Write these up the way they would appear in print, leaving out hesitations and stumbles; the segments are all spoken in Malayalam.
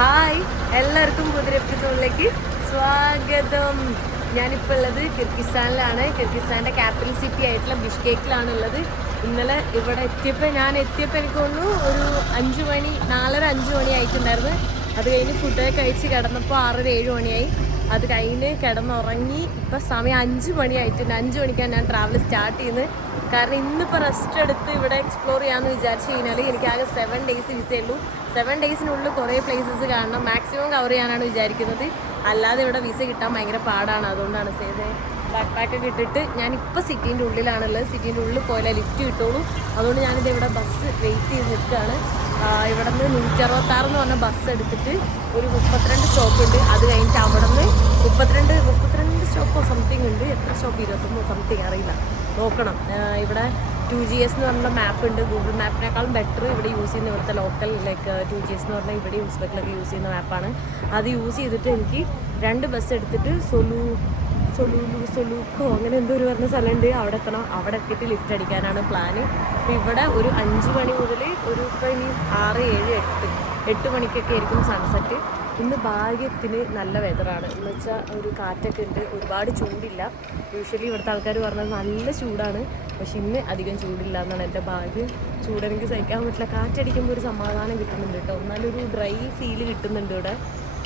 ഹായ്, എല്ലാവർക്കും പുതിയ എപ്പിസോഡിലേക്ക് സ്വാഗതം. ഞാനിപ്പോൾ ഉള്ളത് കിർഗിസ്ഥാനിലാണ്. കിർഗിസ്ഥാൻ്റെ ക്യാപിറ്റൽ സിറ്റി ആയിട്ടുള്ള ബിഷ്കേക്കിലാണ് ഉള്ളത്. ഇന്നലെ ഇവിടെ എത്തിയപ്പോൾ എനിക്ക് തോന്നുന്നു ഒരു 5 മണി 4:30-5 മണി ആയിട്ടുണ്ടായിരുന്നു. അത് കഴിഞ്ഞ് ഫുഡൊക്കെ കഴിച്ച് കിടന്നപ്പോൾ 6-7 മണിയായി. അത് കഴിഞ്ഞ് കിടന്നുറങ്ങി. ഇപ്പോൾ സമയം 5 മണി ആയിട്ടുണ്ട്. 5 മണിക്കാണ് ഞാൻ ട്രാവൽ സ്റ്റാർട്ട് ചെയ്യുന്നത്. കാരണം ഇന്നിപ്പോൾ റെസ്റ്റ് എടുത്ത് ഇവിടെ എക്സ്പ്ലോർ ചെയ്യാമെന്ന് വിചാരിച്ചു കഴിഞ്ഞാൽ എനിക്കാകെ 7 ഡേയ്സ് വിസയുള്ളൂ. 7 ഡേയ്സിനുള്ളിൽ കുറേ പ്ലേസസ് കാണണം. മാക്സിമം കവർ ചെയ്യാനാണ് വിചാരിക്കുന്നത്. അല്ലാതെ ഇവിടെ വിസ കിട്ടാൻ ഭയങ്കര പാടാണ്. അതുകൊണ്ടാണ് ബാക്ക് പാക്കൊക്കെ ഇട്ടിട്ട് ഞാനിപ്പോൾ സിറ്റീൻ്റെ ഉള്ളിലാണുള്ളത്. സിറ്റീൻ്റെ ഉള്ളിൽ പോയാലേ ലിഫ്റ്റ് കിട്ടുള്ളൂ. അതുകൊണ്ട് ഞാനിത് ഇവിടെ ബസ് വെയിറ്റ് ചെയ്ത് നിൽക്കുകയാണ്. ഇവിടെ നിന്ന് 166 എന്ന് പറഞ്ഞ ബസ് എടുത്തിട്ട് ഒരു 32 സ്റ്റോപ്പ് ഉണ്ട്. അത് കഴിഞ്ഞിട്ട് അവിടെ നിന്ന് 32 സ്റ്റോപ്പോ സംതിങ് ഉണ്ട്. എത്ര സ്റ്റോപ്പ് 29 സംതിങ് അറിയില്ല, നോക്കണം. ഇവിടെ 2GS എന്ന് പറഞ്ഞ മാപ്പ് ഉണ്ട്. ഗൂഗിൾ മാപ്പിനേക്കാളും ബെറ്റർ ഇവിടെ യൂസ് ചെയ്യുന്ന ഇവിടുത്തെ ലോക്കൽ 2GS എന്ന് പറഞ്ഞാൽ ഇവിടെ ഉസ്ബെക്കിലൊക്കെ യൂസ് ചെയ്യുന്ന മാപ്പാണ്. അത് യൂസ് ചെയ്തിട്ട് എനിക്ക് 2 ബസ് എടുത്തിട്ട് സൊലൂക്കോ അങ്ങനെ എന്തോ ഒരു പറഞ്ഞ സ്ഥലമുണ്ട്, അവിടെ എത്തണം. അവിടെ എത്തിയിട്ട് ലിഫ്റ്റ് അടിക്കാനാണ് പ്ലാന്. അപ്പോൾ ഇവിടെ ഒരു 5 മണി മുതൽ ഒരു ഇപ്പോൾ ഇനി 6, 7, 8 മണിക്കൊക്കെ ആയിരിക്കും സൺസെറ്റ്. ഇന്ന് ഭാഗ്യത്തിന് നല്ല വെതറാണ്. എന്ന് വെച്ചാൽ ഒരു കാറ്റൊക്കെ ഉണ്ട്, ഒരുപാട് ചൂടില്ല. യൂഷ്വലി ഇവിടുത്തെ ആൾക്കാർ പറഞ്ഞത് നല്ല ചൂടാണ്, പക്ഷെ ഇന്ന് അധികം ചൂടില്ല എന്നാണ് എൻ്റെ ഭാഗ്യം. ചൂടെനിക്ക് സഹിക്കാൻ പറ്റില്ല. കാറ്റടിക്കുമ്പോൾ ഒരു സമാധാനം കിട്ടുന്നുണ്ട് കേട്ടോ, എന്നാലൊരു ഡ്രൈ ഫീല് കിട്ടുന്നുണ്ട് ഇവിടെ.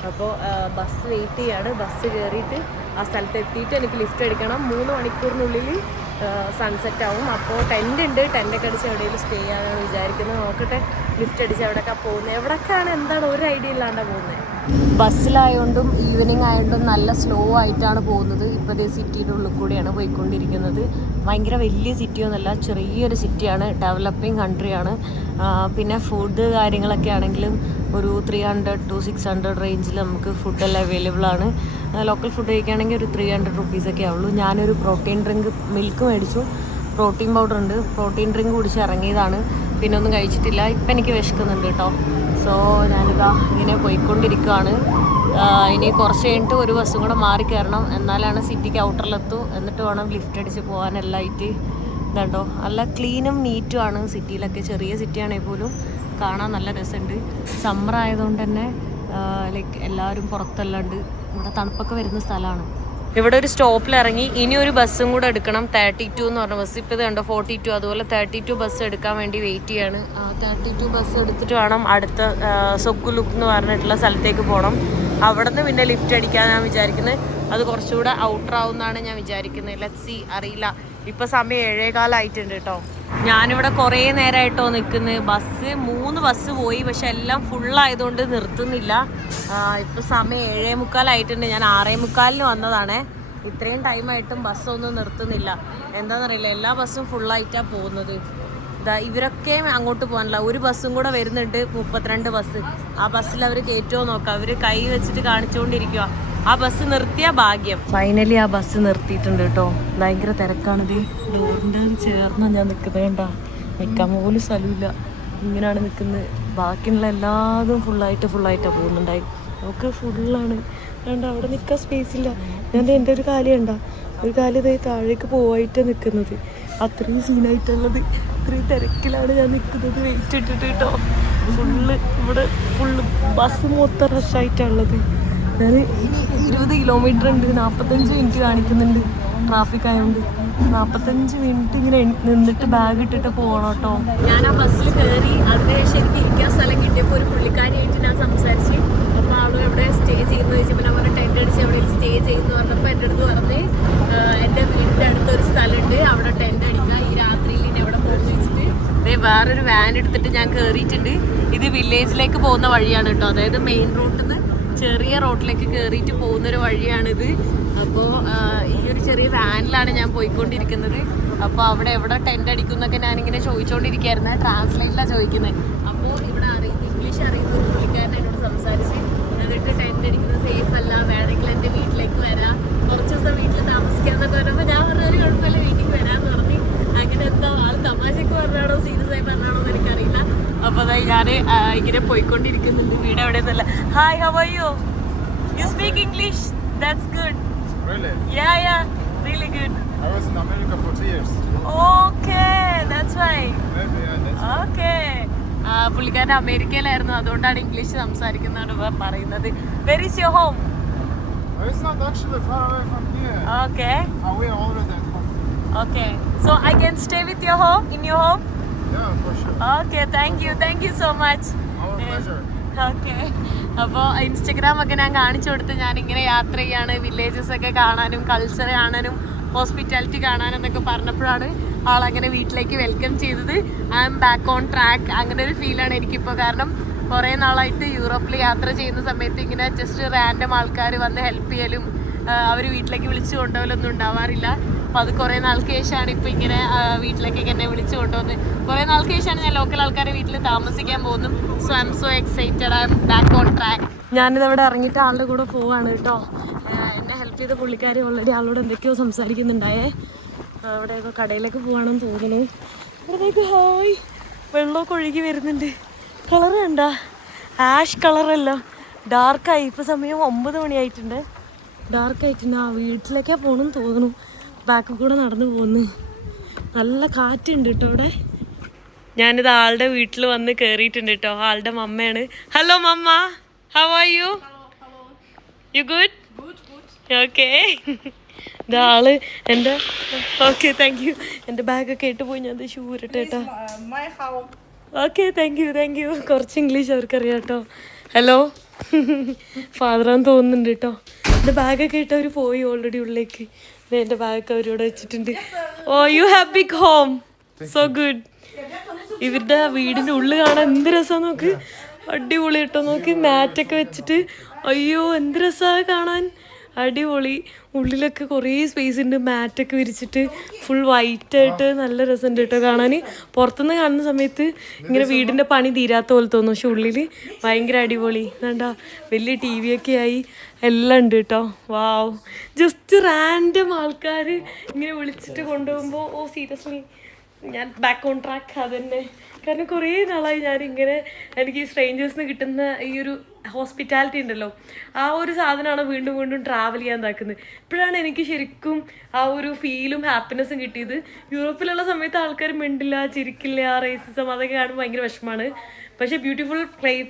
അപ്പോൾ ബസ് വെയിറ്റ് ചെയ്യാണ്. ബസ് കയറിയിട്ട് ആ സ്ഥലത്ത് എത്തിയിട്ട് എനിക്ക് ലിഫ്റ്റ് എടുക്കണം. 3 മണിക്കൂറിനുള്ളിൽ സൺസെറ്റ് ആവും. അപ്പോൾ ടെൻ്റ് ഉണ്ട്. ടെൻ്റൊക്കെ അടിച്ച് എവിടെയെങ്കിലും സ്റ്റേ ചെയ്യാനാണ് വിചാരിക്കുന്നത്. നോക്കട്ടെ ലിഫ്റ്റ് അടിച്ച് എവിടെയൊക്കെ പോകുന്നത്, എവിടെയൊക്കെയാണ് എന്താണ് ഒരു ഐഡിയ ഇല്ലാണ്ടാണ് പോകുന്നത്. ബസ്സിലായതുകൊണ്ടും ഈവനിങ് ആയതുകൊണ്ടും നല്ല സ്ലോ ആയിട്ടാണ് പോകുന്നത്. ഇപ്പോൾ ദേ സിറ്റിയുടെ ഉള്ളിൽ കൂടിയാണ് പോയിക്കൊണ്ടിരിക്കുന്നത്. ഭയങ്കര വലിയ സിറ്റിയൊന്നുമല്ല, ചെറിയൊരു സിറ്റിയാണ്. ഡെവലപ്പിംഗ് കൺട്രിയാണ്. പിന്നെ ഫുഡ് കാര്യങ്ങളൊക്കെ ആണെങ്കിലും ഒരു 300 to 600 റേഞ്ചിൽ നമുക്ക് ഫുഡെല്ലാം അവൈലബിൾ ആണ്. ലോക്കൽ ഫുഡ് കഴിക്കുകയാണെങ്കിൽ ഒരു 300 റുപ്പീസൊക്കെ ആവുള്ളൂ. ഞാനൊരു പ്രോട്ടീൻ ഡ്രിങ്ക് മിൽക്ക് മേടിച്ചു. പ്രോട്ടീൻ പൗഡർ ഉണ്ട്. പ്രോട്ടീൻ ഡ്രിങ്ക് കുടിച്ച് ഇറങ്ങിയതാണ്. പിന്നെ ഒന്നും കഴിച്ചിട്ടില്ല. ഇപ്പം എനിക്ക് വിശക്കുന്നുണ്ട് കേട്ടോ. സോ ഞാനിതാ ഇങ്ങനെ പോയിക്കൊണ്ടിരിക്കുകയാണ്. ഇനി കുറച്ച് കഴിഞ്ഞിട്ട് ഒരു ബസ്സും കൂടെ മാറി കയറണം, എന്നാലാണ് സിറ്റിക്ക് ഔട്ടറിലെത്തൂ. എന്നിട്ട് വേണം ലിഫ്റ്റ് അടിച്ച് പോകാനെല്ലാം ആയിട്ട്. ഇതുണ്ടോ, നല്ല ക്ലീനും നീറ്റും ആണ്. സിറ്റിയിലൊക്കെ ചെറിയ സിറ്റിയാണെങ്കിൽ പോലും കാണാൻ നല്ല രസമുണ്ട്. സമ്മർ ആയതുകൊണ്ട് തന്നെ എല്ലാവരും പുറത്തല്ലാണ്ട് ഇവിടെ തണുപ്പൊക്കെ വരുന്ന സ്ഥലമാണ്. ഇവിടെ ഒരു സ്റ്റോപ്പിൽ ഇറങ്ങി ഇനി ഒരു ബസ്സും കൂടെ എടുക്കണം. 32 എന്ന് പറഞ്ഞ ബസ്. ഇപ്പോൾ ഇത് കണ്ടോ 42. അതുപോലെ 32 ബസ് എടുക്കാൻ വേണ്ടി വെയിറ്റ് ചെയ്യാണ്. 32 ബസ് എടുത്തിട്ട് വേണം അടുത്ത സൊക്കുലുക്ക് എന്ന് പറഞ്ഞിട്ടുള്ള സ്ഥലത്തേക്ക് പോകണം. അവിടെ നിന്ന് പിന്നെ ലിഫ്റ്റ് അടിക്കാനാണ് വിചാരിക്കുന്നത്. അത് കുറച്ചുകൂടെ ഔട്ടർ ആവുമെന്നാണ് ഞാൻ വിചാരിക്കുന്നത്. ലെറ്റ്സ് സീ, അറിയില്ല. ഇപ്പോൾ സമയം 7:15 ആയിട്ടുണ്ട് കേട്ടോ. ഞാനിവിടെ കുറേ നേരമായിട്ടോ നിൽക്കുന്നത്. 3 ബസ് പോയി, പക്ഷെ എല്ലാം ഫുള്ളായതുകൊണ്ട് നിർത്തുന്നില്ല. ഇപ്പോൾ സമയം 7:45 ആയിട്ടുണ്ട്. ഞാൻ 6:45 വന്നതാണേ. ഇത്രയും ടൈമായിട്ടും ബസ്സൊന്നും നിർത്തുന്നില്ല. എന്താണെന്നറിയില്ല, എല്ലാ ബസ്സും ഫുള്ളായിട്ടാണ് പോകുന്നത്. ഇവരൊക്കെ അങ്ങോട്ട് പോകാനില്ല. ഒരു ബസ്സും കൂടെ വരുന്നുണ്ട്, 32 ബസ്. ആ ബസ്സിൽ അവർ കയറ്റുമോ നോക്കാം. അവർ കൈ വെച്ചിട്ട് കാണിച്ചുകൊണ്ടിരിക്കുക. ആ ബസ് നിർത്തിയ ഭാഗ്യം. ഫൈനലി ആ ബസ് നിർത്തിയിട്ടുണ്ട് കേട്ടോ. ഭയങ്കര തിരക്കാണിത്. എന്താണ് ചേർന്നാ ഞാൻ നിൽക്കുന്നത്, കണ്ടാ നിൽക്കാൻ പോലും സ്ഥലമില്ല. ഇങ്ങനെയാണ് നിൽക്കുന്നത്. ബാക്കിയുള്ള എല്ലാതും ഫുള്ളായിട്ടാണ് പോകുന്നുണ്ടായി. നമുക്ക് ഫുള്ളാണ്. കണ്ട അവിടെ നിൽക്കാൻ സ്പേസ് ഇല്ല. ഞാൻ എൻ്റെ ഒരു കാല് കണ്ട, ഒരു കാല് ഇതേ താഴേക്ക് പോവായിട്ടാണ് നിൽക്കുന്നത്. അത്രയും സീനായിട്ടുള്ളത്. ഇത്രയും തിരക്കിലാണ് ഞാൻ നിൽക്കുന്നത്, വെയിറ്റ് ഇട്ടിട്ട് കേട്ടോ. ഇവിടെ ബസ് മൊത്തം റഷായിട്ടാണുള്ളത്. ഞാൻ 20 കിലോമീറ്റർ ഉണ്ട്, 45 മിനിറ്റ് കാണിക്കുന്നുണ്ട്. ട്രാഫിക് ആയതുകൊണ്ട് 45 മിനിറ്റ് ഇങ്ങനെ നിന്നിട്ട് ബാഗ് ഇട്ടിട്ട് പോകണം കേട്ടോ. ഞാൻ ആ ബസ്സിൽ കയറി. അതിനുശേഷം എനിക്ക് ഇരിക്കാൻ സ്ഥലം കിട്ടിയപ്പോൾ ഒരു പുള്ളിക്കാരിയായിട്ട് ഞാൻ സംസാരിച്ച്. അപ്പോൾ ആളും എവിടെ സ്റ്റേ ചെയ്യുന്നത് ചോദിച്ചപ്പോൾ ഞാൻ പറഞ്ഞ ടെൻ്റ് അടിച്ച് എവിടെയും സ്റ്റേ ചെയ്യുന്നു പറഞ്ഞപ്പോൾ എൻ്റെ അടുത്ത് പറഞ്ഞ് എൻ്റെ വീടിൻ്റെ അടുത്തൊരു സ്ഥലമുണ്ട്, അവിടെ ടെൻ്റ് അടിക്കുക. ഈ രാത്രിയിൽ ഇനി എവിടെ പോകുന്നു വെച്ചിട്ട് വേറൊരു വാൻ എടുത്തിട്ട് ഞാൻ കയറിയിട്ടുണ്ട്. ഇത് വില്ലേജിലേക്ക് പോകുന്ന വഴിയാണ് കേട്ടോ. അതായത് മെയിൻ റോഡിൽ നിന്ന് ചെറിയ റോഡിലേക്ക് കയറിയിട്ട് പോകുന്നൊരു വഴിയാണിത്. അപ്പോൾ ഈ ഒരു ചെറിയ വാനിലാണ് ഞാൻ പോയിക്കൊണ്ടിരിക്കുന്നത്. അപ്പോൾ അവിടെ എവിടെ ടെൻ്റ് അടിക്കുന്നൊക്കെ ഞാനിങ്ങനെ ചോദിച്ചുകൊണ്ടിരിക്കുകയായിരുന്നു. ട്രാൻസ്ലേറ്റിലാണ് ചോദിക്കുന്നത്. അപ്പോൾ ഇവിടെ ഇംഗ്ലീഷ് അറിയുന്ന ഒരു പുള്ളിക്കാരൻ എന്നോട് സംസാരിച്ച്, എന്നിട്ട് ടെൻ്റ് അടിക്കുന്നത് സേഫ് അല്ല, വേണമെങ്കിൽ എൻ്റെ വീട്ടിലേക്ക് വരാം, കുറച്ച് ദിവസം വീട്ടിൽ താമസിക്കാമെന്നൊക്കെ പറയുമ്പോൾ ഞാൻ പറഞ്ഞ ഒരു കുഴപ്പമില്ല, വീട്ടിൽ വരാമെന്ന് പറഞ്ഞ്. അങ്ങനെ എന്താ ആൾ തമാശക്ക് പറഞ്ഞാണോ സീരിയസ് ആയി പറഞ്ഞാണോ എന്ന് എനിക്കറിയില്ല. അപ്പോൾ അതായത് ഞാൻ ഇങ്ങനെ പോയിക്കൊണ്ടിരിക്കുന്നുണ്ട്. വീട് എവിടെയെന്നല്ല. Hi, how are you? You speak English? That's good. Really? Yeah, really good. I was in America for 3 years. Okay, that's why. Maybe, yeah, that's Okay. പുള്ളിക്കാരൻ അമേരിക്കയിലായിരുന്നു, അതുകൊണ്ടാണ് ഇംഗ്ലീഷ് സംസാരിക്കുന്നതാണ് പറയുന്നത്. Were is your home? It's not actually far away from here. Okay. We are already at home. Okay. So I can stay with your home, in your home? Yeah, for sure. Okay, thank you so much. Our pleasure. Okay. അപ്പോൾ ഇൻസ്റ്റഗ്രാം ഒക്കെ ഞാൻ കാണിച്ചു കൊടുത്ത് ഞാനിങ്ങനെ യാത്ര ചെയ്യാണ്, വില്ലേജസ് ഒക്കെ കാണാനും കൾച്ചർ കാണാനും ഹോസ്പിറ്റാലിറ്റി കാണാനും എന്നൊക്കെ പറഞ്ഞപ്പോഴാണ് ആളങ്ങനെ വീട്ടിലേക്ക് വെൽക്കം ചെയ്തത്. I am back on track, അങ്ങനെ ഒരു ഫീലാണ് എനിക്കിപ്പോൾ. കാരണം കുറേ നാളായിട്ട് യൂറോപ്പിൽ യാത്ര ചെയ്യുന്ന സമയത്ത് ഇങ്ങനെ ജസ്റ്റ് റാൻഡം ആൾക്കാർ വന്ന് ഹെൽപ്പ് ചെയ്യലും അവർ വീട്ടിലേക്ക് വിളിച്ചു കൊണ്ടുപോകലൊന്നും ഉണ്ടാവാറില്ല. അപ്പോൾ അത് കുറേ നാൾക്ക് ശേഷമാണ് ഇപ്പോൾ ഇങ്ങനെ വീട്ടിലേക്കൊക്കെ എന്നെ വിളിച്ചു കൊണ്ടുവന്ന്. കുറേ നാൾക്ക് ശേഷമാണ് ഞാൻ ലോക്കൽ ആൾക്കാരെ വീട്ടിൽ താമസിക്കാൻ പോകുന്നു. So I am so excited, I am back on track. ഞാനിതവിടെ ഇറങ്ങിയിട്ട് ആളുടെ കൂടെ പോവാണ് കേട്ടോ. എന്നെ ഹെൽപ്പ് ചെയ്ത പുള്ളിക്കാരി ഓൾറെഡി ആളോട് എന്തൊക്കെയോ സംസാരിക്കുന്നുണ്ടായേ. അവിടെ ഏതോ കടയിലേക്ക് പോവാണെന്ന് തോന്നുന്നു. അവിടേക്ക് ഹായ് വെള്ളമൊക്കെ ഒഴുകി വരുന്നുണ്ട്. കളർ കണ്ട, ആഷ് കളറല്ലോ, ഡാർക്കായി. ഇപ്പോൾ സമയം 9 മണിയായിട്ടുണ്ട്, ഡാർക്കായിട്ടുണ്ട്. ആ വീട്ടിലേക്കാണ് പോകണമെന്ന് തോന്നുന്നു. ബാക്കിൽ കൂടെ നടന്നു പോകുന്നു. നല്ല കാറ്റുണ്ട് കേട്ടോ അവിടെ. ഞാനിത് ആളുടെ വീട്ടിൽ വന്ന് കയറിയിട്ടുണ്ട് കേട്ടോ. ആളുടെ മമ്മയാണ്. Hello mamma, how are you? You good? Okay. ഇതാള് എൻ്റെ. Okay, thank you. എൻ്റെ ബാഗൊക്കെ ഇട്ട് പോയി, ഞാൻ ഷൂ ഇരട്ടെ കേട്ടോ. Okay, thank you. കുറച്ച് ഇംഗ്ലീഷ് അവർക്കറിയാം കേട്ടോ. ഹലോ ഫാദറാന്ന് തോന്നുന്നുണ്ട് കേട്ടോ. എൻ്റെ ബാഗൊക്കെ ഇട്ട് അവർ പോയി ഓൾറെഡി ഉള്ളിലേക്ക്. എൻ്റെ ബാഗൊക്കെ അവരിവിടെ വെച്ചിട്ടുണ്ട്. Oh you have big home, so good. ഇവരുടെ വീടിൻ്റെ ഉള്ളിൽ കാണാൻ എന്ത് രസമാണ് നോക്ക്, അടിപൊളി കേട്ടോ. നോക്ക് മാറ്റൊക്കെ വെച്ചിട്ട്, അയ്യോ എന്ത് രസമാണ് കാണാൻ, അടിപൊളി. ഉള്ളിലൊക്കെ കുറേ സ്പേസ് ഉണ്ട്, മാറ്റൊക്കെ വിരിച്ചിട്ട് ഫുൾ വൈറ്റ് ആയിട്ട് നല്ല രസമുണ്ട് കേട്ടോ കാണാൻ. പുറത്തുനിന്ന് കാണുന്ന സമയത്ത് ഇങ്ങനെ വീടിൻ്റെ പണി തീരാത്ത പോലെ തോന്നും, പക്ഷെ ഉള്ളിൽ ഭയങ്കര അടിപൊളി. വേണ്ട വലിയ ടി വി ഒക്കെ ആയി, എല്ലാം ഉണ്ട് കേട്ടോ. വാവ്, ജസ്റ്റ് റാൻഡം ആൾക്കാർ ഇങ്ങനെ വിളിച്ചിട്ട് കൊണ്ടുപോകുമ്പോൾ ഓ സീരിയസ്ലി ഞാൻ ബാക്ക് ഓൺ ട്രാക്ക്. അതന്നെ, കാരണം കുറേ നാളായി ഞാനിങ്ങനെ എനിക്ക് ഈ സ്ട്രേഞ്ചേഴ്സിന് കിട്ടുന്ന ഈ ഒരു ഹോസ്പിറ്റാലിറ്റി ഉണ്ടല്ലോ, ആ ഒരു സാധനമാണ് വീണ്ടും വീണ്ടും ട്രാവൽ ചെയ്യാൻ താക്കുന്നത്. ഇപ്പോഴാണ് എനിക്ക് ശരിക്കും ആ ഒരു ഫീലും ഹാപ്പിനെസ്സും കിട്ടിയത്. യൂറോപ്പിലുള്ള സമയത്ത് ആൾക്കാർ മിണ്ടില്ല, ചിരിക്കില്ല, റേസിസം അതൊക്കെ കാണുമ്പോൾ ഭയങ്കര വിഷമമാണ്. പക്ഷേ ബ്യൂട്ടിഫുൾ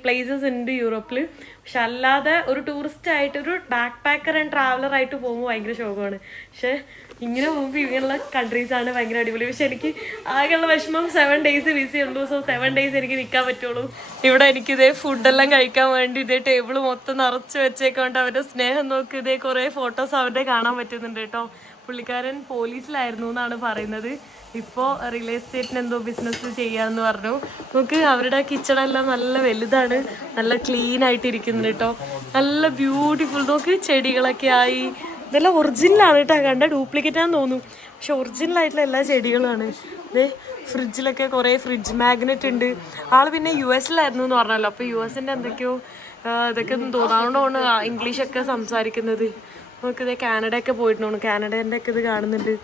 പ്ലേസസ് ഉണ്ട് യൂറോപ്പിൽ. പക്ഷെ അല്ലാതെ ഒരു ടൂറിസ്റ്റ് ആയിട്ട്, ഒരു ബാക്ക് പാക്കർ ആൻഡ് ട്രാവലർ ആയിട്ട് പോകുമ്പോൾ ഭയങ്കര ശോകമാണ്. പക്ഷേ ഇങ്ങനെ പോകുമ്പോൾ ഇങ്ങനെയുള്ള കൺട്രീസാണ് ഭയങ്കര അടിപൊളി. പക്ഷെ എനിക്ക് ആകെയുള്ള വിഷമം 7 days വിസ ഉള്ളൂ. സോ 7 days എനിക്ക് നിൽക്കാൻ പറ്റുള്ളൂ. ഇവിടെ എനിക്കിതേ ഫുഡെല്ലാം കഴിക്കാൻ വേണ്ടി ഇതേ ടേബിൾ മൊത്തം നിറച്ച് വെച്ചേക്കൊണ്ട് അവരുടെ സ്നേഹം നോക്കി ഇതേ കുറേ ഫോട്ടോസ് അവരുടെ കാണാൻ പറ്റുന്നുണ്ട് കേട്ടോ. പുള്ളിക്കാരൻ പോലീസിലായിരുന്നു എന്നാണ് പറയുന്നത്. ഇപ്പോൾ റിയൽ എസ്റ്റേറ്റിന് എന്തോ ബിസിനസ് ചെയ്യാമെന്ന് പറഞ്ഞു. നമുക്ക് അവരുടെ കിച്ചണെല്ലാം നല്ല വലുതാണ്, നല്ല ക്ലീൻ ആയിട്ട് ഇരിക്കുന്നുണ്ട് കേട്ടോ. നല്ല ബ്യൂട്ടിഫുൾ. നോക്ക് ചെടികളൊക്കെ ആയി. ഇതെല്ലാം ഒറിജിനലാണ് കേട്ടോ, കണ്ട ഡ്യൂപ്ലിക്കേറ്റാന്ന് തോന്നും, പക്ഷെ ഒറിജിനൽ ആയിട്ടുള്ള എല്ലാ ചെടികളാണ്. ഇതേ ഫ്രിഡ്ജിലൊക്കെ കുറേ ഫ്രിഡ്ജ് മാഗ്നറ്റ് ഉണ്ട്. ആൾ പിന്നെ US-ലായിരുന്നു എന്ന് പറഞ്ഞല്ലോ, അപ്പോൾ US-ൻ്റെ എന്തൊക്കെയോ ഇതൊക്കെ തോന്നാവുന്നതുകൊണ്ട് ഇംഗ്ലീഷൊക്കെ സംസാരിക്കുന്നത്. നമുക്കിതേ കാനഡയൊക്കെ പോയിട്ടുണ്ടോ, കാനഡേൻ്റെ ഒക്കെ ഇത് കാണുന്നുണ്ട്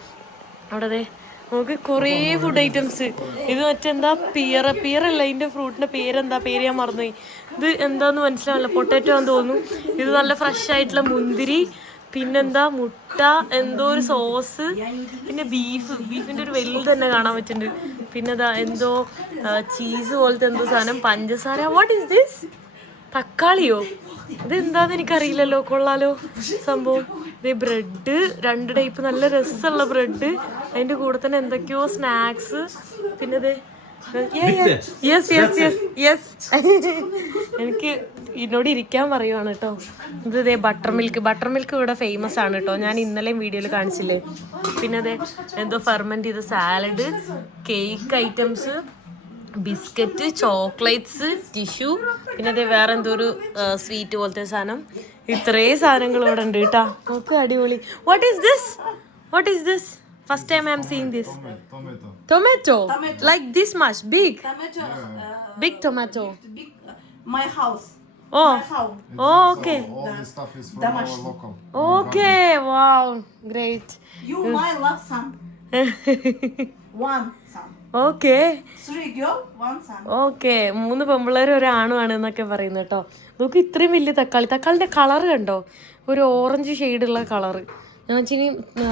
അവിടെ. അതെ നമുക്ക് കുറേ ഫുഡ് ഐറ്റംസ്. ഇത് മറ്റെന്താ പിയറല്ല, ഇതിൻ്റെ ഫ്രൂട്ടിൻ്റെ പേരെന്താ, പേര് ഞാൻ മറന്നുപോയി. ഇത് എന്താന്ന് മനസ്സിലാവില്ല, പൊട്ടാറ്റോ ആണെന്ന് തോന്നുന്നു. ഇത് നല്ല ഫ്രഷ് ആയിട്ടുള്ള മുന്തിരി, പിന്നെന്താ മുട്ട, എന്തോ ഒരു സോസ്, പിന്നെ ബീഫിൻ്റെ ഒരു വലിയ തന്നെ കാണാൻ പറ്റുന്നുണ്ട്. പിന്നെ എന്തോ ചീസ് പോലത്തെ എന്തോ സാധനം, പഞ്ചസാര. What is this? തക്കാളിയോ? ഇത് എന്താന്ന് എനിക്കറിയില്ലല്ലോ. കൊള്ളാലോ സംഭവം. ഇത് ബ്രെഡ്, 2 ടൈപ്പ് നല്ല രസമുള്ള ബ്രെഡ്. അതിൻ്റെ കൂടെ തന്നെ എന്തൊക്കെയോ സ്നാക്സ്. പിന്നെ എനിക്ക് ഇതിനോട് ഇരിക്കാൻ പറയുവാണ് കേട്ടോ. ഇത് ബട്ടർ മിൽക്ക് ഇവിടെ ഫേമസ് ആണ് കേട്ടോ. ഞാൻ ഇന്നലെയും വീഡിയോയിൽ കാണിച്ചില്ലേ. പിന്നെ എന്തോ ഫെർമെന്റ് ചെയ്ത salad, cake items, biscuit, chocolates, tissue, പിന്നെ വേറെ എന്തോ ഒരു സ്വീറ്റ് പോലത്തെ സാധനം. ഇത്രയും സാധനങ്ങൾ ഇവിടെ ഉണ്ട് കേട്ടോ. നോക്ക് അടിപൊളി. What is this? First time I am seeing this. Tomato. Like this much big. Tomato. Big tomato. Big. My house. Oh. My house. Oh, okay. All this stuff is from our local. Okay. Wow. Great. You might love some. One son. Okay. 3 girl, 1 son. Okay. 3 പെമ്പിള്ളേരും ഒരാണുമാണ് എന്നൊക്കെ പറയുന്നത് കേട്ടോ. നോക്ക് ഇത്രയും വലിയ തക്കാളിൻ്റെ കളർ കണ്ടോ, ഒരു ഓറഞ്ച് ഷെയ്ഡുള്ള കളറ്. ഞാൻ ഇനി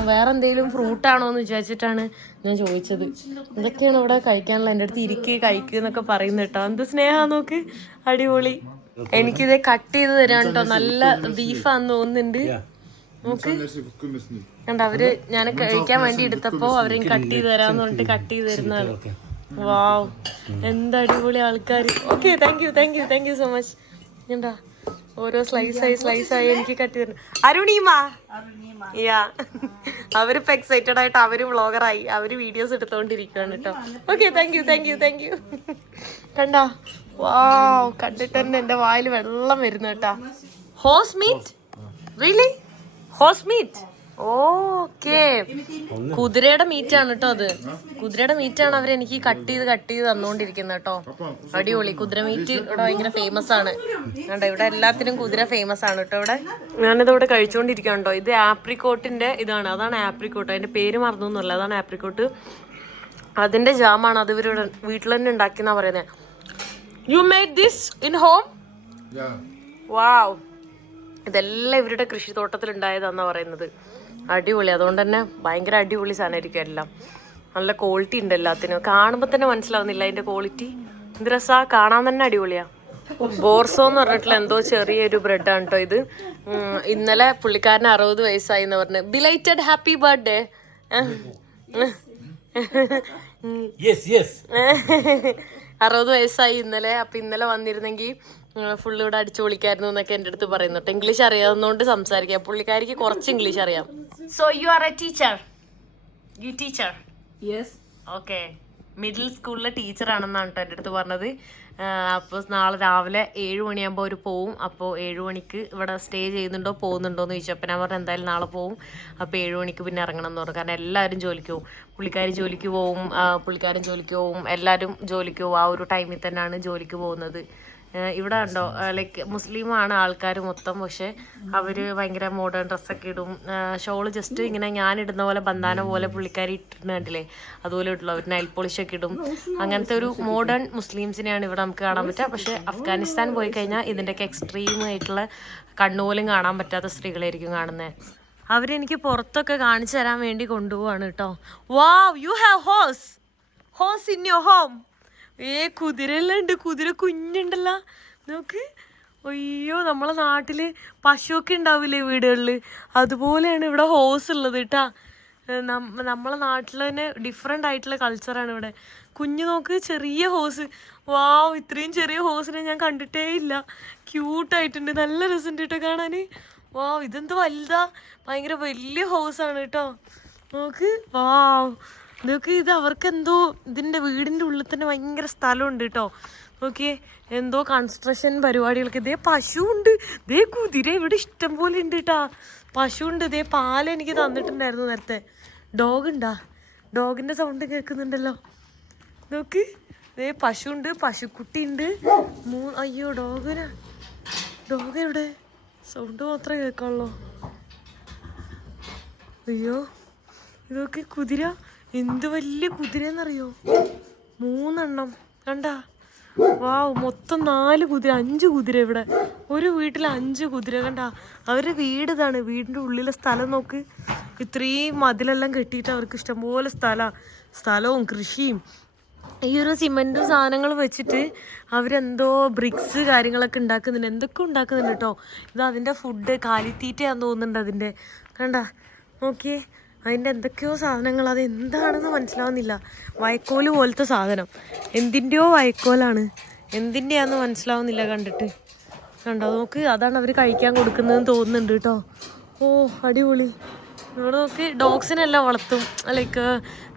വേറെ എന്തെങ്കിലും ഫ്രൂട്ടാണോ എന്ന് വിചാരിച്ചിട്ടാണ് ഞാൻ ചോദിച്ചത്. ഇതൊക്കെയാണ് ഇവിടെ കഴിക്കാനുള്ള. എൻ്റെ അടുത്ത് കഴിക്കുക എന്നൊക്കെ പറയുന്നത് കേട്ടോ. എന്ത് സ്നേഹാ നോക്ക്, അടിപൊളി. എനിക്കിത് കട്ട് ചെയ്ത് തരാം കേട്ടോ. നല്ല ബീഫാന്ന് തോന്നുന്നുണ്ട്. നോക്ക് കണ്ട, അവര് ഞാൻ കഴിക്കാൻ വേണ്ടി എടുത്തപ്പോ അവര് കട്ട് ചെയ്ത് തരാന്ന് പറഞ്ഞിട്ട് കട്ട് ചെയ്ത് തരുന്നതാണ്. വാവ്, എന്താ അടിപൊളി ആൾക്കാർ. Okay, thank you so much. എന്താ ഓരോ സ്ലൈസായി എനിക്ക് കട്ട് ചെയ്ത് തരണം. അരുണീമ യാ, അവരിപ്പോ എക്സൈറ്റഡ് ആയിട്ട് അവര് വ്ളോഗറായി, അവര് വീഡിയോസ് എടുത്തോണ്ടിരിക്കുകയാണ് കേട്ടോ. Okay, thank U. കണ്ടാ, വാവ്, കണ്ടിട്ട് തന്നെ എന്റെ വായിൽ വെള്ളം വരുന്നു കേട്ടാ. ഹോസ് മീറ്റ്, റിയലി ഹോസ് മീറ്റ്? ഓക്കേ, കുതിരയുടെ മീറ്റാണ് കേട്ടോ അത്. കുതിരയുടെ മീറ്റാണ് അവരെനിക്ക് കട്ട് ചെയ്ത് തന്നോണ്ടിരിക്കുന്നത് കേട്ടോ. അടിപൊളി. കുതിര മീറ്റ് ഇവിടെ ഭയങ്കര ഫേമസ് ആണ് കേട്ടോ. ഇവിടെ എല്ലാത്തിനും കുതിര ഫേമസ് ആണ് കേട്ടോ. ഇവിടെ ഞാനിത് ഇവിടെ കഴിച്ചുകൊണ്ടിരിക്കുകയാണ് കേട്ടോ. ഇത് ആപ്രിക്കോട്ടിന്റെ ഇതാണ്. അതാണ് ആപ്രിക്കോട്ട്. അതിന്റെ പേര് മറന്നൊന്നുമല്ല. അതാണ് ആപ്രിക്കോട്ട്. അതിന്റെ ജാമാണ്. അത് ഇവരുടെ വീട്ടിൽ തന്നെ ഉണ്ടാക്കിയെന്നാ പറയുന്നത്. You made this in home? Wow, ഇതെല്ലാം ഇവരുടെ കൃഷിത്തോട്ടത്തിൽ ഉണ്ടായതാന്നാ പറയുന്നത്. അടിപൊളി. അതുകൊണ്ട് തന്നെ ഭയങ്കര അടിപൊളി സാധനമായിരിക്കും എല്ലാം. നല്ല ക്വാളിറ്റി ഉണ്ട് എല്ലാത്തിനും. കാണുമ്പോൾ തന്നെ മനസ്സിലാവുന്നില്ല അതിന്റെ ക്വാളിറ്റി. എന്ത് രസാ, കാണാൻ തന്നെ അടിപൊളിയാ. ബോർസോ എന്ന് പറഞ്ഞിട്ടുള്ള എന്തോ ചെറിയൊരു ബ്രെഡാണ് കേട്ടോ ഇത്. ഇന്നലെ പുള്ളിക്കാരന് 60 വയസ്സായി എന്ന് പറഞ്ഞു. ബിലൈറ്റഡ് ഹാപ്പി ബർത്ത്ഡേ. 60 വയസ്സായി ഇന്നലെ. അപ്പൊ ഇന്നലെ വന്നിരുന്നെങ്കിൽ ഫുള്ള് ഇവിടെ അടിച്ചു പൊളിക്കായിരുന്നു എന്നൊക്കെ എൻ്റെ അടുത്ത് പറയുന്നുണ്ട്. ഇംഗ്ലീഷ് അറിയാവുന്നതുകൊണ്ട് സംസാരിക്കാം. പുള്ളിക്കാരിക്ക് കുറച്ച് ഇംഗ്ലീഷ് അറിയാം. So you are A teacher? You teacher? Yes. Okay, middle സ്കൂളിലെ ടീച്ചറാണെന്നാണ് കേട്ടോ എൻ്റെ അടുത്ത് പറഞ്ഞത്. അപ്പോൾ നാളെ രാവിലെ 7 മണിയാകുമ്പോൾ അവർ പോവും. അപ്പോൾ 7 മണിക്ക് ഇവിടെ സ്റ്റേ ചെയ്യുന്നുണ്ടോ പോകുന്നുണ്ടോ എന്ന് ചോദിച്ചു. അപ്പോൾ ഞാൻ പറഞ്ഞു എന്തായാലും നാളെ പോവും. അപ്പോൾ 7 മണിക്ക് പിന്നെ ഇറങ്ങണം എന്ന് പറഞ്ഞു. കാരണം എല്ലാവരും ജോലിക്ക് പോവും. പുള്ളിക്കാരി ജോലിക്ക് പോവും, പുള്ളിക്കാരൻ ജോലിക്ക് പോവും, എല്ലാവരും ജോലിക്ക് പോവും. ആ ഒരു ടൈമിൽ തന്നെയാണ് ജോലിക്ക് പോകുന്നത്. ഇവിടെ ഉണ്ടോ ലൈക്ക് മുസ്ലിമാണ് ആൾക്കാർ മൊത്തം. പക്ഷെ അവർ ഭയങ്കര മോഡേൺ ഡ്രസ്സൊക്കെ ഇടും. ഷോള് ജസ്റ്റ് ഇങ്ങനെ ഞാനിടുന്ന പോലെ ബന്ധാന പോലെ പുള്ളിക്കാരി ഇട്ടിട്ടുണ്ടല്ലേ, അതുപോലെ ഇട്ടുള്ളൂ. അവർ നൈൽ പോളിഷൊക്കെ ഇടും. അങ്ങനത്തെ ഒരു മോഡേൺ മുസ്ലിംസിനെയാണ് ഇവിടെ നമുക്ക് കാണാൻ പറ്റുക. പക്ഷെ അഫ്ഗാനിസ്ഥാൻ പോയി കഴിഞ്ഞാൽ ഇതിൻ്റെയൊക്കെ എക്സ്ട്രീം ആയിട്ടുള്ള കണ്ണുപോലും കാണാൻ പറ്റാത്ത സ്ത്രീകളായിരിക്കും കാണുന്നത്. അവരെനിക്ക് പുറത്തൊക്കെ കാണിച്ചു തരാൻ വേണ്ടി കൊണ്ടുപോവാണ് കേട്ടോ. Wow, you have horse in your home? കുതിരെല്ലാം ഉണ്ട്. കുതിര കുഞ്ഞുണ്ടല്ലോ നോക്ക്. അയ്യോ, നമ്മളെ നാട്ടില് പശുവൊക്കെ ഉണ്ടാവില്ലേ വീടുകളിൽ, അതുപോലെയാണ് ഇവിടെ ഹോസ് ഉള്ളത് കേട്ടാ. നമ്മളെ നാട്ടിൽ തന്നെ ഡിഫറെൻ്റ് ആയിട്ടുള്ള കൾച്ചറാണ് ഇവിടെ. കുഞ്ഞു നോക്ക്, ചെറിയ ഹോസ്. വാവ്, ഇത്രയും ചെറിയ ഹോസിനെ ഞാൻ കണ്ടിട്ടേ ഇല്ല. ക്യൂട്ടായിട്ടുണ്ട്, നല്ല രസമുണ്ട് കേട്ടോ കാണാൻ. വാവ്, ഇതെന്ത് വലുതാ, ഭയങ്കര വലിയ ഹോസാണ് കേട്ടോ. നോക്ക്, വാവ് നോക്ക്. ഇത് അവർക്ക് എന്തോ ഇതിൻ്റെ വീടിൻ്റെ ഉള്ളിൽ തന്നെ ഭയങ്കര സ്ഥലമുണ്ട് കേട്ടോ. നോക്കിയേ, എന്തോ കൺസ്ട്രക്ഷൻ പരിപാടികൾക്ക്. ഇതേ പശു ഉണ്ട്, ഇതേ കുതിര ഇവിടെ ഇഷ്ടം പോലെ ഉണ്ട് കേട്ടാ. പശു ഉണ്ട്, ഇതേ പാല് എനിക്ക് തന്നിട്ടുണ്ടായിരുന്നു നേരത്തെ. ഡോഗ് ഉണ്ടാ? ഡോഗിൻ്റെ സൗണ്ട് കേൾക്കുന്നുണ്ടല്ലോ. നോക്ക്, ഇതേ പശു ഉണ്ട്, പശുക്കുട്ടി ഉണ്ട്. അയ്യോ, ഡോഗ് എവിടെ? സൗണ്ട് മാത്രമേ കേൾക്കാനുള്ളൂ. അയ്യോ, ഇതൊക്കെ കുതിര. എന്ത് വലിയ കുതിരയെന്നറിയോ? 3 എണ്ണം കണ്ടാ. വാവ്, മൊത്തം 4 കുതിര, 5 കുതിര ഇവിടെ. ഒരു വീട്ടിൽ 5 കുതിര കണ്ടാ. അവരുടെ വീട് ഇതാണ്. വീടിൻ്റെ ഉള്ളിലെ സ്ഥലം നോക്ക്. ഇത്രയും മതിലെല്ലാം കെട്ടിയിട്ട് അവർക്ക് ഇഷ്ടംപോലെ സ്ഥലവും കൃഷിയും. ഈ ഒരു സിമെൻറ്റും സാധനങ്ങൾ വെച്ചിട്ട് അവരെന്തോ ബ്രിക്സ് കാര്യങ്ങളൊക്കെ ഉണ്ടാക്കുന്നുണ്ട്. എന്തൊക്കെ ഉണ്ടാക്കുന്നുണ്ട് കേട്ടോ. ഇത് അതിൻ്റെ ഫുഡ്, കാലിത്തീറ്റയാന്ന് തോന്നുന്നുണ്ട് അതിൻ്റെ. കണ്ടാ, നോക്കിയേ, അതിൻ്റെ എന്തൊക്കെയോ സാധനങ്ങൾ. അത് എന്താണെന്ന് മനസ്സിലാവുന്നില്ല. വൈക്കോല് പോലത്തെ സാധനം. എന്തിൻ്റെയോ വൈക്കോലാണ്, എന്തിൻ്റെയാന്ന് മനസ്സിലാവുന്നില്ല കണ്ടിട്ട്. കണ്ടോ നോക്ക്, അതാണ് അവർ കഴിക്കാൻ കൊടുക്കുന്നതെന്ന് തോന്നുന്നുണ്ട് കേട്ടോ. ഓ, അടിപൊളി. ഇവിടെ നോക്ക്, ഡോഗ്സിനെല്ലാം വളർത്തും. ലൈക്ക്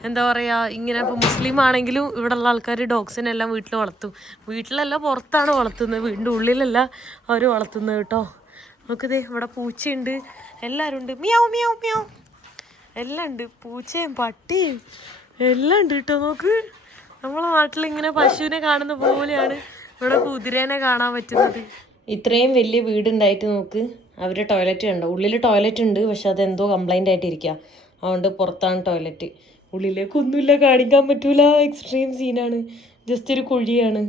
എന്താ പറയുക, ഇങ്ങനെ ഇപ്പോൾ മുസ്ലിം ആണെങ്കിലും ഇവിടെയുള്ള ആൾക്കാർ ഡോഗ്സിനെല്ലാം വീട്ടിൽ വളർത്തും. വീട്ടിലല്ല, പുറത്താണ് വളർത്തുന്നത്, വീടിൻ്റെ ഉള്ളിലല്ല അവർ വളർത്തുന്നത് കേട്ടോ. നോക്കിതേ, ഇവിടെ പൂച്ചയുണ്ട്, എല്ലാവരും ഉണ്ട്. മിയാവ് മിയാവ് മിയാവ് എല്ലാം ഉണ്ട്. പൂച്ചയും പട്ടിയും എല്ലാം ഉണ്ട് കേട്ടോ. നോക്ക്, നമ്മളെ നാട്ടിലിങ്ങനെ പശുവിനെ കാണുന്ന പോലെയാണ് ഇവിടെ കുതിരേനെ കാണാൻ പറ്റുന്നത്. ഇത്രയും വലിയ വീടുണ്ടായിട്ട് നോക്ക്, അവരുടെ ടോയ്ലറ്റ് കണ്ടോ. ഉള്ളിൽ ടോയ്ലറ്റ് ഉണ്ട്, പക്ഷെ അതെന്തോ കംപ്ലൈൻ്റ് ആയിട്ടിരിക്കുക. അതുകൊണ്ട് പുറത്താണ് ടോയ്ലറ്റ്. ഉള്ളിലേക്കൊന്നുമില്ല, കാണിക്കാൻ പറ്റൂല. എക്സ്ട്രീം സീനാണ്. ജസ്റ്റ് ഒരു കുഴിയാണ്.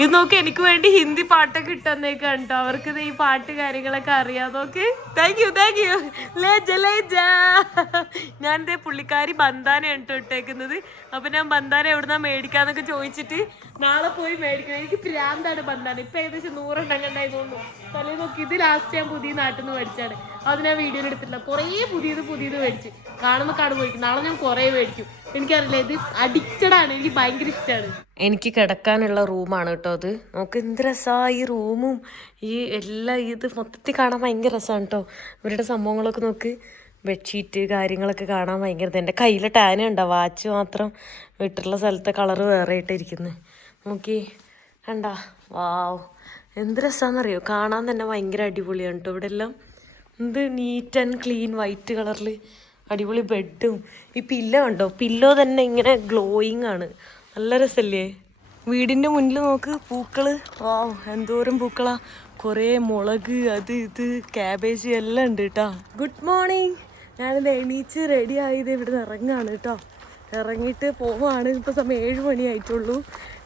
ഇത് നോക്കി എനിക്ക് വേണ്ടി ഹിന്ദി പാട്ടൊക്കെ ഇട്ടെന്നേക്കാണ് കേട്ടോ. അവർക്ക് ഈ പാട്ട് കാര്യങ്ങളൊക്കെ അറിയാം. നോക്ക്. താങ്ക് യു ഞാൻ എന്റെ പുള്ളിക്കാരി ബന്ധാനയാണ് കേട്ടോ ഇട്ടേക്കുന്നത്. അപ്പൊ ഞാൻ ബന്ധാന എവിടുന്നാ മേടിക്കാന്നൊക്കെ ചോദിച്ചിട്ട് നാളെ പോയി മേടിക്കണം. എനിക്ക് പ്രാന്താണ് ബന്ധാന. ഇപ്പൊ ഏകദേശം 100 എണ്ണം ഉണ്ടായി തോന്നുന്നു. തലേ നോക്കി. ഇത് ലാസ്റ്റ് ഞാൻ പുതിയ നാട്ടിൽ നിന്ന് മേടിച്ചാണ്. അത് ഞാൻ വീഡിയോയിൽ എടുത്തിട്ടില്ല. കുറേ പുതിയത് മേടിച്ചു. കാണുമ്പോൾ മേടിക്കും. നാളെ ഞാൻ കുറേ മേടിക്കും. എനിക്കറിയില്ല, ഇത് അഡിക്റ്റഡ് ആണ്. എനിക്ക് ഭയങ്കര ഇഷ്ടമാണ്. എനിക്ക് കിടക്കാനുള്ള റൂമാണ് കേട്ടോ അത്. നമുക്ക് എന്ത് രസമാണ് ഈ റൂമും ഈ എല്ലാം. ഇത് മൊത്തത്തിൽ കാണാൻ ഭയങ്കര രസമാണ് കേട്ടോ. ഇവരുടെ സംഭവങ്ങളൊക്കെ നോക്ക്. ബെഡ്ഷീറ്റ് കാര്യങ്ങളൊക്കെ കാണാൻ ഭയങ്കര. എൻ്റെ കയ്യിൽ ടാന ഉണ്ടോ, വാച്ച് മാത്രം വിട്ടിട്ടുള്ള സ്ഥലത്തെ കളറ് വേറെ ആയിട്ടിരിക്കുന്നത്. നോക്കി കണ്ടാ. വാവ്, എന്ത് രസമാണെന്നറിയോ. കാണാൻ തന്നെ ഭയങ്കര അടിപൊളിയാണ് കേട്ടോ. ഇവിടെ എല്ലാം എന്ത് നീറ്റ് ആൻഡ് ക്ലീൻ വൈറ്റ് കളറിൽ അടിപൊളി ബെഡും. ഈ പില്ലോ കണ്ടോ, പില്ലോ തന്നെ ഇങ്ങനെ ഗ്ലോയിങ് ആണ്. നല്ല രസമല്ലേ. വീടിൻ്റെ മുന്നിൽ നോക്ക് പൂക്കള്. വാവ്, എന്തോരം പൂക്കളാ. കുറേ മുളക്, അത് ഇത് ക്യാബേജ് എല്ലാം ഉണ്ട് കേട്ടോ. Good morning. ഞാനിത് എണീച്ച് റെഡി ആയത് ഇവിടെ നിന്ന് ഇറങ്ങാണ് കേട്ടോ. ഇറങ്ങിയിട്ട് പോവാണ്. ഇപ്പോൾ സമയം 7 മണി ആയിട്ടുള്ളൂ.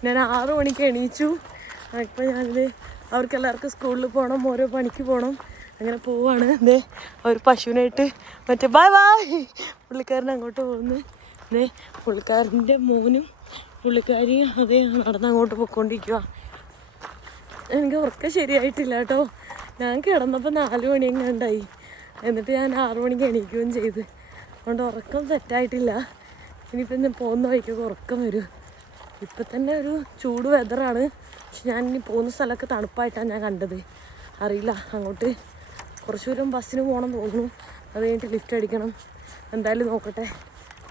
ഞാൻ 6 മണിക്ക് എണീച്ചു. ഇപ്പോൾ ഞാനിത് അവർക്കെല്ലാവർക്കും സ്കൂളിൽ പോകണം, ഓരോ പണിക്ക് പോകണം. അങ്ങനെ പോവാണ്. ദേ ഒരു പശുവിനായിട്ട് മറ്റേ ബൈ പുള്ളിക്കാരൻ അങ്ങോട്ട് പോകുന്നു. ദേ പുള്ളിക്കാരൻ്റെ മോനും പുള്ളിക്കാരിയും അതേ നടന്ന് അങ്ങോട്ട് പോയിക്കൊണ്ടിരിക്കുക. എനിക്ക് ഉറക്കം ശരിയായിട്ടില്ല കേട്ടോ. ഞാൻ കിടന്നപ്പോൾ 4 മണി എങ്ങാണ്ടായി. എന്നിട്ട് ഞാൻ 6 മണിക്ക് എണീക്കുകയും ചെയ്ത്. അതുകൊണ്ട് ഉറക്കം സെറ്റായിട്ടില്ല. ഇനിയിപ്പം ഞാൻ പോകുന്ന വഴിക്കൊക്കെ ഉറക്കം വരും. ഇപ്പം തന്നെ ഒരു ചൂട് വെതറാണ്. പക്ഷെ ഞാൻ ഇനി പോകുന്ന സ്ഥലമൊക്കെ തണുപ്പായിട്ടാണ് ഞാൻ കണ്ടത്. അറിയില്ല, അങ്ങോട്ട് കുറച്ച് ദൂരം ബസ്സിന് പോകണം തോന്നുന്നു. അത് കഴിഞ്ഞിട്ട് ലിഫ്റ്റ് അടിക്കണം. എന്തായാലും നോക്കട്ടെ.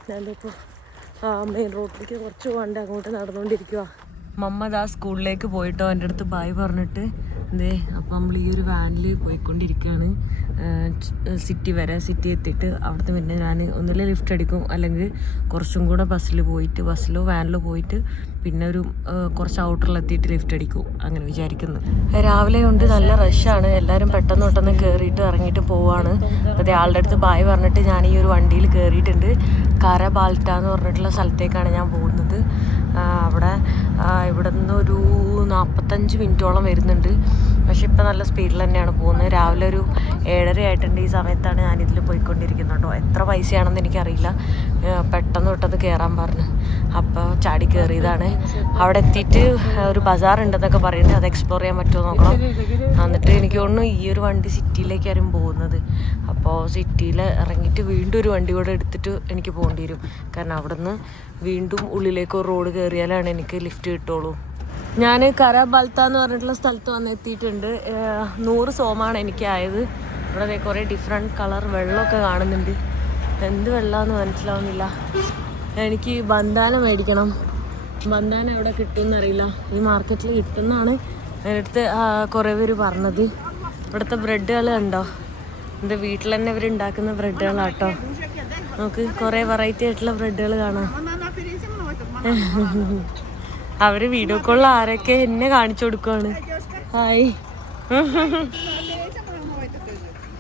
ഞാനിപ്പോൾ മെയിൻ റോഡിലേക്ക് കുറച്ച് പോകാണ്ട് അങ്ങോട്ട് നടന്നുകൊണ്ടിരിക്കുക. മമ്മദ് ആ സ്കൂളിലേക്ക് പോയിട്ടോ എൻ്റെ അടുത്ത് ബായ് പറഞ്ഞിട്ട്. എന്തേ അപ്പം നമ്മൾ ഈ ഒരു വാനിൽ പോയിക്കൊണ്ടിരിക്കുകയാണ് സിറ്റി വരെ. സിറ്റി എത്തിയിട്ട് അവിടുത്തെ പിന്നെ ഞാൻ ഒന്നുമില്ല ലിഫ്റ്റ് അടിക്കും, അല്ലെങ്കിൽ കുറച്ചും കൂടെ ബസ്സിലോ വാനിലോ പോയിട്ട് പിന്നെ ഒരു കുറച്ച് ഔട്ടറിലെത്തിയിട്ട് ലിഫ്റ്റ് അടിക്കും, അങ്ങനെ വിചാരിക്കുന്നു. രാവിലെ കൊണ്ട് നല്ല റഷാണ്. എല്ലാവരും പെട്ടെന്ന് കയറിയിട്ട് ഇറങ്ങിയിട്ട് പോവാണ്. അപ്പോൾ ആളുടെ അടുത്ത് ബായ് പറഞ്ഞിട്ട് ഞാൻ ഈ ഒരു വണ്ടിയിൽ കയറിയിട്ടുണ്ട്. കാരബാൽറ്റ എന്ന് പറഞ്ഞിട്ടുള്ള സ്ഥലത്തേക്കാണ് ഞാൻ പോകുന്നത്. അവിടെ ഇവിടെ നിന്ന് ഒരു 45 മിനിറ്റോളം വരുന്നുണ്ട്. പക്ഷെ ഇപ്പം നല്ല സ്പീഡിൽ തന്നെയാണ് പോകുന്നത്. രാവിലെ ഒരു 7:30 ആയിട്ടുണ്ട്. ഈ സമയത്താണ് ഞാനിതിൽ പോയിക്കൊണ്ടിരിക്കുന്നത് കേട്ടോ. എത്ര പൈസയാണെന്ന് എനിക്കറിയില്ല. പെട്ടെന്ന് കയറാൻ പറഞ്ഞു. അപ്പോൾ ചാടി കയറിയതാണ്. അവിടെ എത്തിയിട്ട് ഒരു ബസാർ ഉണ്ടെന്നൊക്കെ പറയുന്നുണ്ട്. അത് എക്സ്പ്ലോർ ചെയ്യാൻ പറ്റുമോ നോക്കണം. എന്നിട്ട് എനിക്ക് തോന്നുന്നു ഈ ഒരു വണ്ടി സിറ്റിയിലേക്കാരും പോകുന്നത്. അപ്പോൾ സിറ്റിയിൽ ഇറങ്ങിയിട്ട് വീണ്ടും ഒരു വണ്ടി കൂടെ എടുത്തിട്ട് എനിക്ക് പോകേണ്ടി വരും. കാരണം അവിടെ നിന്ന് വീണ്ടും ഉള്ളിലേക്ക് ഒരു റോഡ് കയറിയാലാണ് എനിക്ക് ലിഫ്റ്റ് കിട്ടുള്ളൂ. ഞാൻ കരബാൽത്ത എന്ന് പറഞ്ഞിട്ടുള്ള സ്ഥലത്ത് എത്തിയിട്ടുണ്ട്. 100 സോമാണ് എനിക്കായത്. ഇവിടെ കുറേ ഡിഫറെൻറ്റ് കളർ വെള്ളമൊക്കെ കാണുന്നുണ്ട്. എന്ത് വെള്ളമാണെന്ന് മനസ്സിലാവുന്നില്ല. എനിക്ക് ബന്ധാന മേടിക്കണം. ബന്ധാന എവിടെ കിട്ടുമെന്നറിയില്ല. ഈ മാർക്കറ്റിൽ കിട്ടുമെന്നാണ് എൻ്റെ അടുത്ത് കുറേ പേര് പറഞ്ഞത്. ഇവിടുത്തെ ബ്രെഡുകൾ കണ്ടോ, എൻ്റെ വീട്ടിൽ തന്നെ ഇവർ ഉണ്ടാക്കുന്ന ബ്രെഡുകളാട്ടോ. നമുക്ക് കുറേ വെറൈറ്റി ആയിട്ടുള്ള ബ്രെഡുകൾ കാണാം. അവര് വീഡിയോ കോളിൽ ആരൊക്കെ എന്നെ കാണിച്ചു കൊടുക്കുവാണ്. ഹായ്.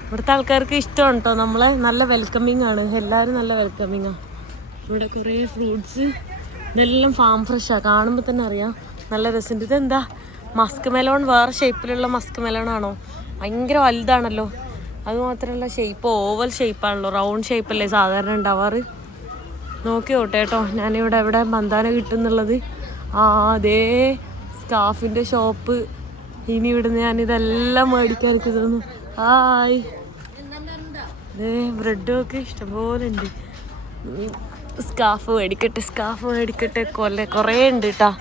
ഇവിടുത്തെ ആൾക്കാർക്ക് ഇഷ്ടമാണ് കേട്ടോ നമ്മളെ. നല്ല വെൽക്കമിങ് ആണ്. എല്ലാവരും നല്ല വെൽക്കമിങ് ആണ്. ഇവിടെ കുറേ ഫ്രൂട്ട്സ്, ഇതെല്ലാം ഫാം ഫ്രഷാണ്. കാണുമ്പോൾ തന്നെ അറിയാം നല്ല രസമുണ്ട്. ഇതെന്താ മസ്ക് മെലോൺ? വേറെ ഷേപ്പിലുള്ള മസ്ക് മെലോൺ ആണോ? ഭയങ്കര വലുതാണല്ലോ. അതുമാത്രമല്ല ഷേപ്പ് ഓവൽ ഷേപ്പാണല്ലോ, റൗണ്ട് ഷേപ്പല്ലേ സാധാരണ ഉണ്ടാവാറ്. നോക്കി നോട്ടെ കേട്ടോ ഞാനിവിടെ എവിടെ ബന്ധാന കിട്ടുന്നുള്ളത്. അതേ സ്കാഫിൻ്റെ ഷോപ്പ്. ഇനി ഇവിടുന്ന് ഞാനിതെല്ലാം മേടിക്കാൻ എനിക്ക് തോന്നുന്നു. ഹായ്. അതേ ബ്രെഡും ഒക്കെ ഇഷ്ടംപോലെ ഉണ്ട്. സ്കാഫ് മേടിക്കട്ടെ. കുറേ ഉണ്ട് കേട്ടോ.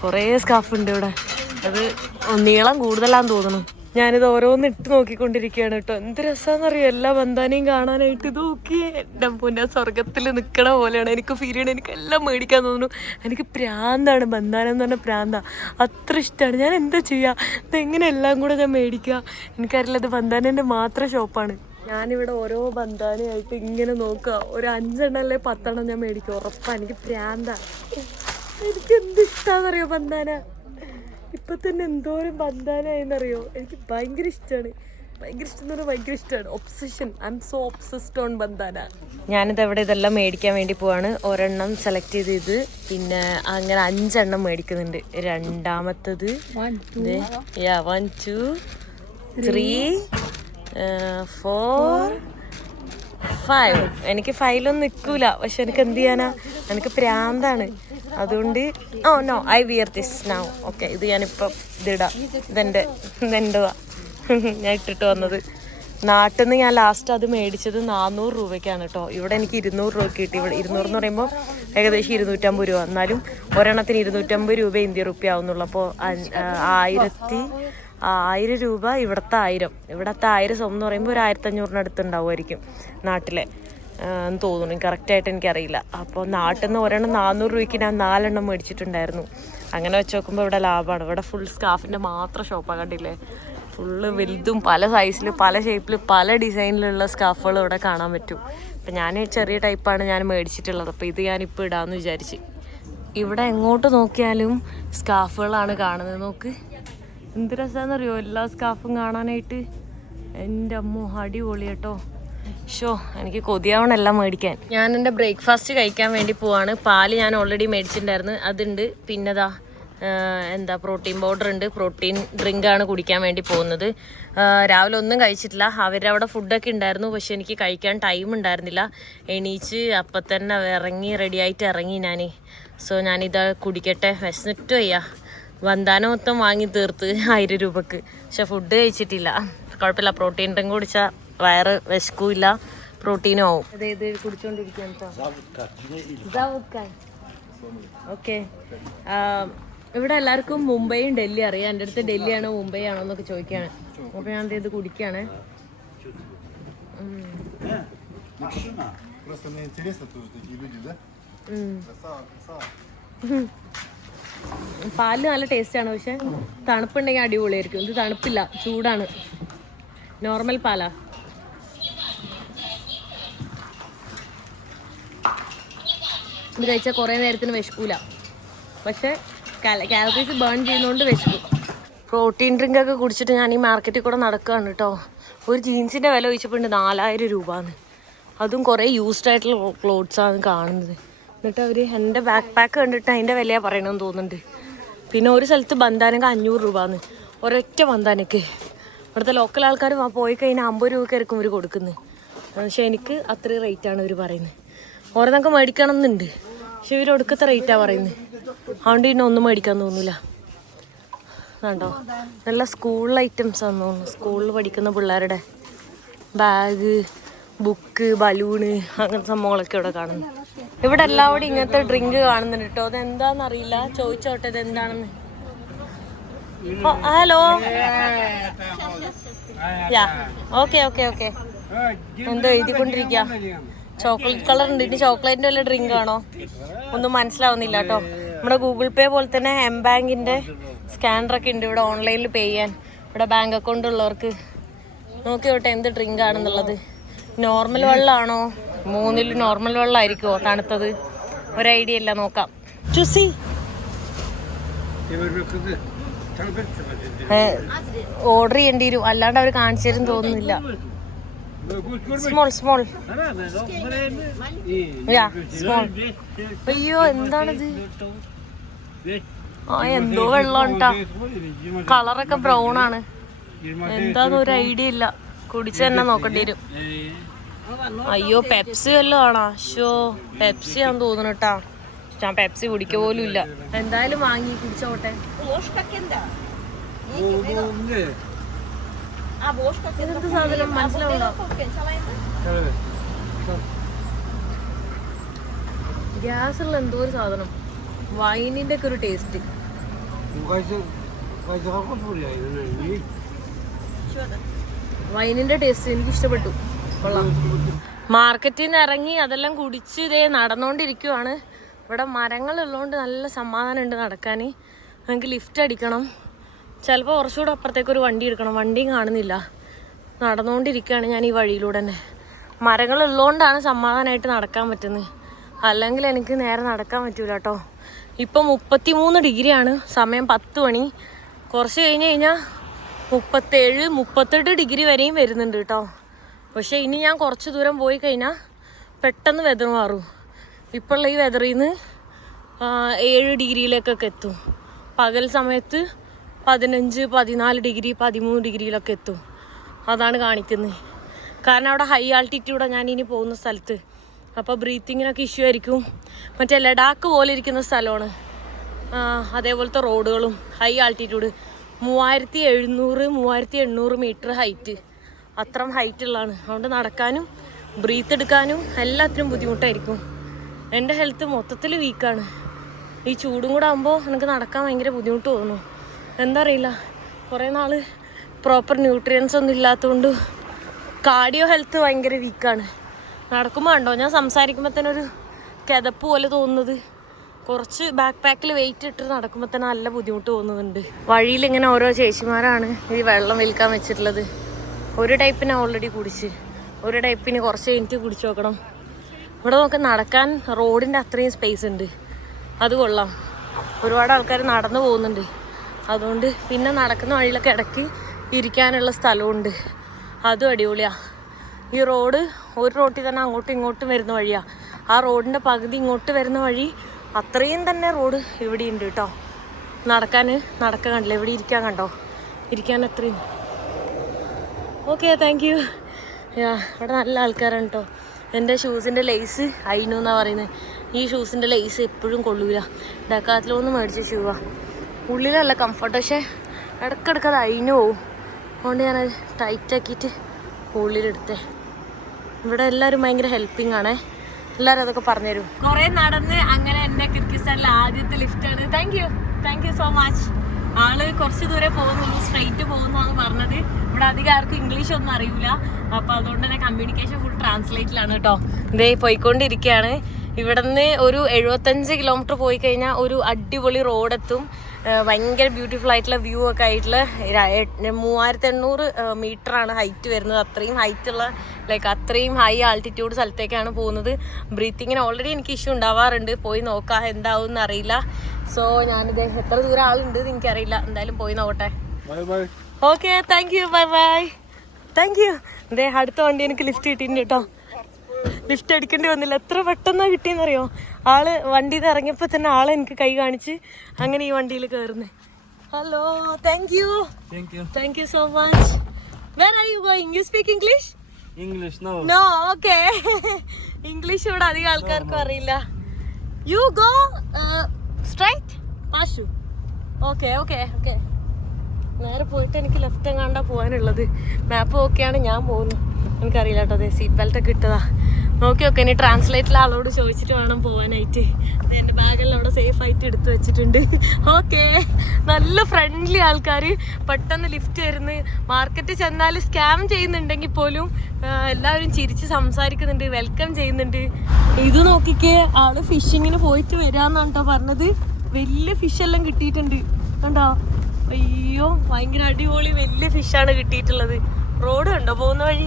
കുറേ സ്കാഫ് ഉണ്ട് ഇവിടെ. അത് നീളം കൂടുതലാന്ന് തോന്നുന്നു. ഞാനിത് ഓരോന്ന് ഇട്ട് നോക്കിക്കൊണ്ടിരിക്കുകയാണ് കേട്ടോ. എന്ത് രസമാണെന്നറിയോ എല്ലാ ബന്ധാനയും കാണാനായിട്ട്. ഇത് നോക്കിയേ, എൻ്റെ പൊന്നെ സ്വർഗത്തിൽ നിൽക്കണ പോലെയാണ് എനിക്ക് ഫീൽ ചെയ്യണം. എനിക്ക് എല്ലാം മേടിക്കാൻ തോന്നുന്നു. എനിക്ക് പ്രാന്താണ് ബന്ധാനം എന്ന് പറഞ്ഞാൽ പ്രാന്താണ്. അത്ര ഇഷ്ടമാണ്. ഞാൻ എന്താ ചെയ്യുക? ഇതെങ്ങനെ എല്ലാം കൂടെ ഞാൻ മേടിക്കുക? എനിക്കറിയില്ല. ഇത് ബന്ധാനൻ്റെ മാത്രം ഷോപ്പാണ്. ഞാനിവിടെ ഓരോ ബന്ധാനയായിട്ട് ഇങ്ങനെ നോക്കുക. ഒരു 5 എണ്ണം അല്ലെ 10 എണ്ണം ഞാൻ മേടിക്കും ഉറപ്പാണ്. എനിക്ക് പ്രാന്താണ്. എനിക്ക് എന്ത് ഇഷ്ടമാണെന്നറിയോ ബന്ധാന. ഇപ്പം തന്നെ എന്തോരം ബന്ധാനായെന്നറിയോ. എനിക്ക് ഭയങ്കര ഇഷ്ടമാണ്. ഭയങ്കര ഇഷ്ടം, ഭയങ്കര ഇഷ്ടമാണ്. Obsession. I am so obsessed on ബന്ധാന. ഞാനിത് അവിടെ ഇതെല്ലാം മേടിക്കാൻ വേണ്ടി പോവാണ്. ഒരെണ്ണം സെലക്ട് ചെയ്ത് പിന്നെ അങ്ങനെ 5 എണ്ണം മേടിക്കുന്നുണ്ട്. രണ്ടാമത്തത് 1 2 3 4 5. എനിക്ക് 5 നിൽക്കൂല, പക്ഷെ എനിക്ക് എന്ത് ചെയ്യാനാ, എനിക്ക് പ്രാന്താണ്. അതുകൊണ്ട് no I wear this now. Okay, ഇത് ഞാനിപ്പം ഇതിടാം. ഇതെൻ്റെതാ. ഞാൻ ഇട്ടിട്ട് വന്നത് നാട്ടിൽ നിന്ന്. ഞാൻ ലാസ്റ്റ് അത് മേടിച്ചത് 400 രൂപയ്ക്കാണ് കേട്ടോ. ഇവിടെ എനിക്ക് 200 രൂപയ്ക്ക് കിട്ടി. ഇവിടെ 200 എന്ന് പറയുമ്പോൾ ഏകദേശം 250 രൂപ. എന്നാലും ഒരെണ്ണത്തിന് 250 രൂപ ഇന്ത്യ റുപ്യ ആവുന്നുള്ളൂ. അപ്പോൾ 1000 രൂപ ഇവിടുത്തെ 1000. ഇവിടുത്തെ 1000 സ്വന്തം എന്ന് പറയുമ്പോൾ ഒരു 1500 അടുത്തുണ്ടാവുമായിരിക്കും നാട്ടിലെ എന്ന് തോന്നുന്നു. കറക്റ്റായിട്ട് എനിക്കറിയില്ല. അപ്പോൾ നാട്ടിൽ നിന്ന് ഒരെണ്ണം 400 രൂപയ്ക്ക് ഞാൻ 4 എണ്ണം മേടിച്ചിട്ടുണ്ടായിരുന്നു. അങ്ങനെ വെച്ച് നോക്കുമ്പോൾ ഇവിടെ ലാഭമാണ്. ഇവിടെ ഫുൾ സ്കാർഫിൻ്റെ മാത്രം ഷോപ്പാണ്. കണ്ടില്ലേ, ഫുള്ള് വലുതും പല സൈസിൽ പല ഷേപ്പിൽ പല ഡിസൈനിലുള്ള സ്കാർഫുകൾ ഇവിടെ കാണാൻ പറ്റും. അപ്പം ഞാൻ ചെറിയ ടൈപ്പാണ് ഞാൻ മേടിച്ചിട്ടുള്ളത്. അപ്പോൾ ഇത് ഞാനിപ്പോൾ ഇടാമെന്ന് വിചാരിച്ച്. ഇവിടെ എങ്ങോട്ട് നോക്കിയാലും സ്കാർഫുകളാണ് കാണുന്നത്. നോക്ക് എന്ത് രസമാണെന്നറിയോ എല്ലാ സ്കാർഫും കാണാനായിട്ട്. എൻ്റെ അമ്മോ അടിപൊളി കേട്ടോ. എനിക്ക് കൊതിയാവണെല്ലാം മേടിക്കാൻ. ഞാൻ എൻ്റെ ബ്രേക്ക്ഫാസ്റ്റ് കഴിക്കാൻ വേണ്ടി പോവാണ്. പാല് ഞാൻ ഓൾറെഡി മേടിച്ചിട്ടുണ്ടായിരുന്നു, അതുണ്ട്. പിന്നെതാ പ്രോട്ടീൻ പൗഡർ ഉണ്ട്. പ്രോട്ടീൻ ഡ്രിങ്കാണ് കുടിക്കാൻ വേണ്ടി പോകുന്നത്. രാവിലെ ഒന്നും കഴിച്ചിട്ടില്ല. അവരുടെ അവിടെ ഫുഡൊക്കെ ഉണ്ടായിരുന്നു, പക്ഷെ എനിക്ക് കഴിക്കാൻ ടൈം ഉണ്ടായിരുന്നില്ല. എണീച്ച് അപ്പം തന്നെ റെഡിയായിട്ട് ഇറങ്ങി ഞാൻ. സോ ഞാനിത് കുടിക്കട്ടെ, വിശന്നിട്ട് വയ്യ. ബന്ധാന മൊത്തം വാങ്ങി തീർത്ത് 1000 രൂപക്ക്. പക്ഷെ ഫുഡ് കഴിച്ചിട്ടില്ല. കുഴപ്പമില്ല, പ്രോട്ടീൻ ഡ്രിങ്ക് കുടിച്ചാൽ വയറ് വിശക്കൂല്ല, പ്രോട്ടീനും ആവും. ഇത് കുടിച്ചോണ്ടിരിക്കുക. ഓക്കെ, ഇവിടെ എല്ലാവർക്കും മുംബൈയും ഡൽഹി അറിയാം. എൻ്റെ അടുത്ത് ഡൽഹിയാണോ മുംബൈ ആണോ എന്നൊക്കെ ചോദിക്കുകയാണ്. അപ്പോൾ ഞാൻ ഇത് കുടിക്കുകയാണ്. പാല് നല്ല ടേസ്റ്റാണ്, പക്ഷെ തണുപ്പുണ്ടെങ്കിൽ അടിപൊളിയായിരിക്കും. ഇത് തണുപ്പില്ല, ചൂടാണ്. നോർമൽ പാലാ. ഇത് കഴിച്ചാൽ കുറേ നേരത്തിന് വിശക്കൂല, പക്ഷെ കാലറീസ് ബേൺ ചെയ്യുന്നതുകൊണ്ട് വിശക്കും. പ്രോട്ടീൻ ഡ്രിങ്ക് ഒക്കെ കുടിച്ചിട്ട് ഞാൻ ഈ മാർക്കറ്റിൽ കൂടെ നടക്കുകയാണ് കേട്ടോ. ഒരു ജീൻസിൻ്റെ വില ചോദിച്ചപ്പോൾ 4000 രൂപയാണ്. അതും കുറേ യൂസ്ഡ് ആയിട്ടുള്ള ക്ലോത്ത്സാണ് കാണുന്നത്. എന്നിട്ട് അവർ എൻ്റെ ബാക്ക് പാക്ക് കണ്ടിട്ട് അതിൻ്റെ വിലയാണ് പറയണമെന്ന് തോന്നുന്നുണ്ട്. പിന്നെ ഒരു സ്ഥലത്ത് ബന്ധാനക്ക് 500 രൂപയാണ് ഒരൊറ്റ ബന്ധാനക്ക്. ഇവിടുത്തെ ലോക്കൽ ആൾക്കാർ പോയി കഴിഞ്ഞാൽ 50 രൂപയ്ക്കായിരിക്കും ഇവർ കൊടുക്കുന്നത്. പക്ഷെ എനിക്ക് അത്രയും റേറ്റാണ് ഇവർ പറയുന്നത്. ഓരോന്നൊക്കെ മേടിക്കണം എന്നുണ്ട്, പക്ഷെ ഇവർ ഒടുക്കത്തെ റേറ്റാണ് പറയുന്നത്. അതുകൊണ്ട് പിന്നെ ഒന്നും മേടിക്കാൻ തോന്നില്ല. കണ്ടോ, നല്ല സ്കൂൾ ഐറ്റംസ് ആണെന്ന് തോന്നുന്നു. സ്കൂളിൽ പഠിക്കുന്ന പിള്ളേരുടെ ബാഗ്, ബുക്ക്, ബലൂണ്, അങ്ങനത്തെ സംഭവങ്ങളൊക്കെ ഇവിടെ കാണുന്നു. ഇവിടെ എല്ലാവരും ഇങ്ങനത്തെ ഡ്രിങ്ക് കാണുന്നുണ്ട് കേട്ടോ. അതെന്താണെന്നറിയില്ല, ചോദിച്ചോട്ടെ ഇത് എന്താണെന്ന്. Hello, okay okay okay. എന്തോ എഴുതിക്കൊണ്ടിരിക്കുക. ചോക്ലേറ്റ് കളർ ഉണ്ട്. ഇനി ചോക്ലേറ്റിൻ്റെ വല്ല ഡ്രിങ്ക് ആണോ ഒന്നും മനസ്സിലാവുന്നില്ല കേട്ടോ. നമ്മുടെ ഗൂഗിൾ പേ പോലെ തന്നെ എം ബാങ്കിൻ്റെ സ്കാനറൊക്കെ ഉണ്ട് ഇവിടെ ഓൺലൈനിൽ പേ ചെയ്യാൻ. ഇവിടെ ബാങ്ക് അക്കൗണ്ട് ഉള്ളവർക്ക് നോക്കിയോട്ടെ എന്ത് ഡ്രിങ്ക് ആണെന്നുള്ളത്. നോർമൽ വെള്ളമാണോ, 3 നോർമൽ വെള്ളമായിരിക്കുമോ തണുത്തത്, ഒരു ഐഡിയ ഇല്ല. നോക്കാം. ചുസി ഓർഡർ ചെയ്യേണ്ടി വരും, അല്ലാണ്ട് അവർ കാണിച്ചു തരും തോന്നുന്നില്ല. Small small small. അയ്യോ എന്താണിത്? എന്തോ വെള്ളം കേട്ടാ. കളറൊക്കെ ബ്രൗൺ ആണ്. എന്താന്ന് ഒരു ഐഡിയ ഇല്ല. കുടിച്ച് തന്നെ നോക്കേണ്ടി വരും. അയ്യോ പെപ്സി വല്ലതും ആണോ? ഷോ പെപ്സി ആണെന്ന് തോന്നുന്നു കേട്ടാ. ഞാൻ പെപ്സി കുടിക്ക പോലും ഇല്ല. എന്തായാലും വാങ്ങി കുടിച്ചോട്ടെ. ഇതെന്ത് സാധനം മനസ്സിലാവുണ്ടോ? ഗ്യാസുള്ള എന്തോ ഒരു സാധനം. വൈനിന്റെ ഒക്കെ ഒരു ടേസ്റ്റ്. വൈനിന്റെ ടേസ്റ്റ് എനിക്ക് ഇഷ്ടപ്പെട്ടു. കൊള്ളാം. മാർക്കറ്റിൽ നിന്ന് ഇറങ്ങി അതെല്ലാം കുടിച്ച് ഇതേ നടന്നുകൊണ്ടിരിക്കുവാണ്. ഇവിടെ മരങ്ങളുള്ളതുകൊണ്ട് നല്ല സമാധാനം ഉണ്ട് നടക്കാൻ. നമുക്ക് ലിഫ്റ്റ് അടിക്കണം. ചിലപ്പോൾ കുറച്ചുകൂടെ അപ്പുറത്തേക്കൊരു വണ്ടി എടുക്കണം. വണ്ടിയും കാണുന്നില്ല. നടന്നുകൊണ്ടിരിക്കുകയാണ് ഞാൻ ഈ വഴിയിലൂടെ തന്നെ. മരങ്ങളുള്ളതുകൊണ്ടാണ് സമാധാനമായിട്ട് നടക്കാൻ പറ്റുന്നത്. അല്ലെങ്കിൽ എനിക്ക് നേരെ നടക്കാൻ പറ്റൂല കേട്ടോ. ഇപ്പം 33 ഡിഗ്രിയാണ്. സമയം 10 മണി. കുറച്ച് കഴിഞ്ഞ് കഴിഞ്ഞാൽ 37, 38 ഡിഗ്രി വരെയും വരുന്നുണ്ട് കേട്ടോ. പക്ഷേ ഇനി ഞാൻ കുറച്ച് ദൂരം പോയി കഴിഞ്ഞാൽ പെട്ടെന്ന് വെതർ മാറും. ഇപ്പോഴുള്ള ഈ വെതറിൽ നിന്ന് 7 ഡിഗ്രിയിലേക്കൊക്കെ എത്തും. പകൽ സമയത്ത് 15, 14 ഡിഗ്രി, 13 ഡിഗ്രിയിലൊക്കെ എത്തും. അതാണ് കാണിക്കുന്നത്. കാരണം അവിടെ ഹൈ ആൾട്ടിറ്റ്യൂഡാണ് ഞാൻ ഇനി പോകുന്ന സ്ഥലത്ത്. അപ്പോൾ ബ്രീത്തിങ്ങിനൊക്കെ ഇഷ്യൂ ആയിരിക്കും. മറ്റേ ലഡാക്ക് പോലെ ഇരിക്കുന്ന സ്ഥലമാണ്. അതേപോലത്തെ റോഡുകളും ഹൈ ആൾട്ടിറ്റ്യൂഡ് 3700, 3800 മീറ്റർ ഹൈറ്റ്, അത്രയും ഹൈറ്റുള്ളതാണ്. അതുകൊണ്ട് നടക്കാനും ബ്രീത്ത് എടുക്കാനും എല്ലാത്തിനും ബുദ്ധിമുട്ടായിരിക്കും. എൻ്റെ ഹെൽത്ത് മൊത്തത്തിൽ വീക്കാണ്. ഈ ചൂടും കൂടെ ആകുമ്പോൾ എനിക്ക് നടക്കാൻ ഭയങ്കര ബുദ്ധിമുട്ട് തോന്നുന്നു. എന്താ അറിയില്ല, കുറേ നാൾ പ്രോപ്പർ ന്യൂട്രിയൻസ് ഒന്നും ഇല്ലാത്തതുകൊണ്ട് കാർഡിയോ ഹെൽത്ത് ഭയങ്കര വീക്കാണ്. നടക്കുമ്പോൾ കണ്ടോ, ഞാൻ സംസാരിക്കുമ്പോൾ തന്നെ ഒരു കിതപ്പ് പോലെ തോന്നുന്നത്. കുറച്ച് ബാക്ക് പാക്കിൽ വെയിറ്റ് ഇട്ട് നടക്കുമ്പോൾ തന്നെ നല്ല ബുദ്ധിമുട്ട് തോന്നുന്നുണ്ട്. വഴിയിൽ ഇങ്ങനെ ഓരോ ചേച്ചിമാരാണ് ഈ വെള്ളം വിൽക്കാൻ വെച്ചിട്ടുള്ളത്. ഒരു ടൈപ്പിന് ഓൾറെഡി കുടിച്ച്, ഒരു ടൈപ്പിന് കുറച്ച് കഴിഞ്ഞിട്ട് കുടിച്ച് നോക്കണം. ഇവിടെ നമുക്ക് നടക്കാൻ റോഡിൻ്റെ അത്രയും സ്പേസ് ഉണ്ട്, അത് കൊള്ളാം. ഒരുപാട് ആൾക്കാർ നടന്നു പോകുന്നുണ്ട്. അതുകൊണ്ട് പിന്നെ നടക്കുന്ന വഴിയിലൊക്കെ ഇടയ്ക്ക് ഇരിക്കാനുള്ള സ്ഥലമുണ്ട്, അതും അടിപൊളിയാണ്. ഈ റോഡ് ഒരു റോട്ടിൽ തന്നെ അങ്ങോട്ടും ഇങ്ങോട്ടും വരുന്ന വഴിയാണ്. ആ റോഡിൻ്റെ പകുതി ഇങ്ങോട്ട് വരുന്ന വഴി അത്രയും തന്നെ റോഡ് ഇവിടെ ഉണ്ട് കേട്ടോ. നടക്കാൻ കണ്ടില്ല, ഇവിടെ ഇരിക്കാൻ കണ്ടോ, ഇരിക്കാൻ അത്രയും. Okay, thank U. ഇവിടെ നല്ല ആൾക്കാരാണ് കേട്ടോ. എൻ്റെ ഷൂസിൻ്റെ ലേസ് അയിനു എന്നാണ് പറയുന്നത്. ഈ ഷൂസിൻ്റെ ലേസ് എപ്പോഴും കൊള്ളൂല. ഡക്കാത്തിലൊന്ന് മേടിച്ച ഷൂവാണ്. ഉള്ളിലല്ല കംഫർട്ട്, പക്ഷേ ഇടയ്ക്കിടയ്ക്ക് അത് അയിന് പോവും. അതുകൊണ്ട് ഞാനത് ടൈറ്റാക്കിയിട്ട് ഉള്ളിലെടുത്തേ. ഇവിടെ എല്ലാവരും ഭയങ്കര ഹെൽപ്പിംഗ് ആണേ. എല്ലാവരും അതൊക്കെ പറഞ്ഞുതരും. കുറേ നടന്ന് അങ്ങനെ എൻ്റെ കിർഗിസ്ഥാനിലെ ആദ്യത്തെ ലിഫ്റ്റാണ്. Thank you so much. ആള് കുറച്ച് ദൂരെ പോകുന്നുള്ളൂ, സ്ട്രെയിറ്റ് പോകുന്നതാണ് പറഞ്ഞത്. ഇവിടെ അധികം ആർക്കും ഇംഗ്ലീഷ് ഒന്നും അറിയില്ല. അപ്പോൾ അതുകൊണ്ട് തന്നെ കമ്മ്യൂണിക്കേഷൻ ഫുൾ ട്രാൻസ്ലേറ്റിലാണ് കേട്ടോ. ഇതേ പോയിക്കൊണ്ടിരിക്കുകയാണ്. ഇവിടെ നിന്ന് ഒരു 75 കിലോമീറ്റർ പോയി കഴിഞ്ഞാൽ ഒരു അടിപൊളി റോഡെത്തും. ഭയങ്കര ബ്യൂട്ടിഫുൾ ആയിട്ടുള്ള വ്യൂ ഒക്കെ ആയിട്ടുള്ള 3800 മീറ്ററാണ് ഹൈറ്റ് വരുന്നത്. അത്രയും ഹൈറ്റുള്ള അത്രയും ഹൈ ആൾട്ടിറ്റ്യൂഡ് സ്ഥലത്തേക്കാണ് പോകുന്നത്. ബ്രീത്തിങ്ങിന് ഓൾറെഡി എനിക്ക് ഇഷ്യൂ ഉണ്ടാവാറുണ്ട്. പോയി നോക്കാം എന്താവും എന്നറിയില്ല. സോ ഞാനിത് എത്ര ദൂരം ആളുണ്ട് എന്ന് എനിക്കറിയില്ല. എന്തായാലും പോയി നോക്കട്ടെ. Okay, thank you. Bye. Thank you. ഇതേ അടുത്ത വണ്ടി എനിക്ക് ലിഫ്റ്റ് കിട്ടിയിട്ടുണ്ട് കേട്ടോ. ലിഫ്റ്റ് അടിക്കേണ്ടി വന്നില്ല. എത്ര പെട്ടെന്നാണ് കിട്ടിയെന്നറിയോ. ആള് വണ്ടിയിൽ നിന്ന് ഇറങ്ങിയപ്പോൾ തന്നെ ആളെ എനിക്ക് കൈ കാണിച്ച് അങ്ങനെ ഈ വണ്ടിയിൽ കയറുന്നത്. Hello, thank you so much. Where are you going? You speak English? No. Okay. English ഇവിടെ അധികം ആൾക്കാർക്കും അറിയില്ല. യു ഗോ സ്ട്രൈറ്റ് പാഷു. ഓക്കെ. നേരെ പോയിട്ട് എനിക്ക് ലെഫ്റ്റ് എങ്ങാണ്ടാ പോകാനുള്ളത്. മാപ്പ് ഓക്കെയാണ്, ഞാൻ പോകുന്നു. എനിക്കറിയില്ല കേട്ടോ. അതെ, സീറ്റ് ബെൽറ്റ് ഒക്കെ ഇട്ടതാ. ഓക്കെ. ഇനി ട്രാൻസ്ലേറ്റിൽ ആളോട് ചോദിച്ചിട്ട് വേണം പോകാനായിട്ട്. എൻ്റെ ബാഗെല്ലാം അവിടെ സേഫ് ആയിട്ട് എടുത്തു വെച്ചിട്ടുണ്ട്. ഓക്കെ. നല്ല ഫ്രണ്ട്ലി ആൾക്കാർ. പെട്ടെന്ന് ലിഫ്റ്റ് വരുന്നു. മാർക്കറ്റിൽ ചെന്നാൽ സ്കാം ചെയ്യുന്നുണ്ടെങ്കിൽ പോലും എല്ലാവരും ചിരിച്ച് സംസാരിക്കുന്നുണ്ട്, വെൽക്കം ചെയ്യുന്നുണ്ട്. ഇത് നോക്കിക്കേ, ആള് ഫിഷിങ്ങിന് പോയിട്ട് വരാന്നാണ് കേട്ടോ പറഞ്ഞത്. വലിയ ഫിഷെല്ലാം കിട്ടിയിട്ടുണ്ട് കണ്ടോ. അയ്യോ, ഭയങ്കര അടിപൊളി വലിയ ഫിഷാണ് കിട്ടിയിട്ടുള്ളത്. റോഡ് കണ്ടോ പോകുന്ന വഴി?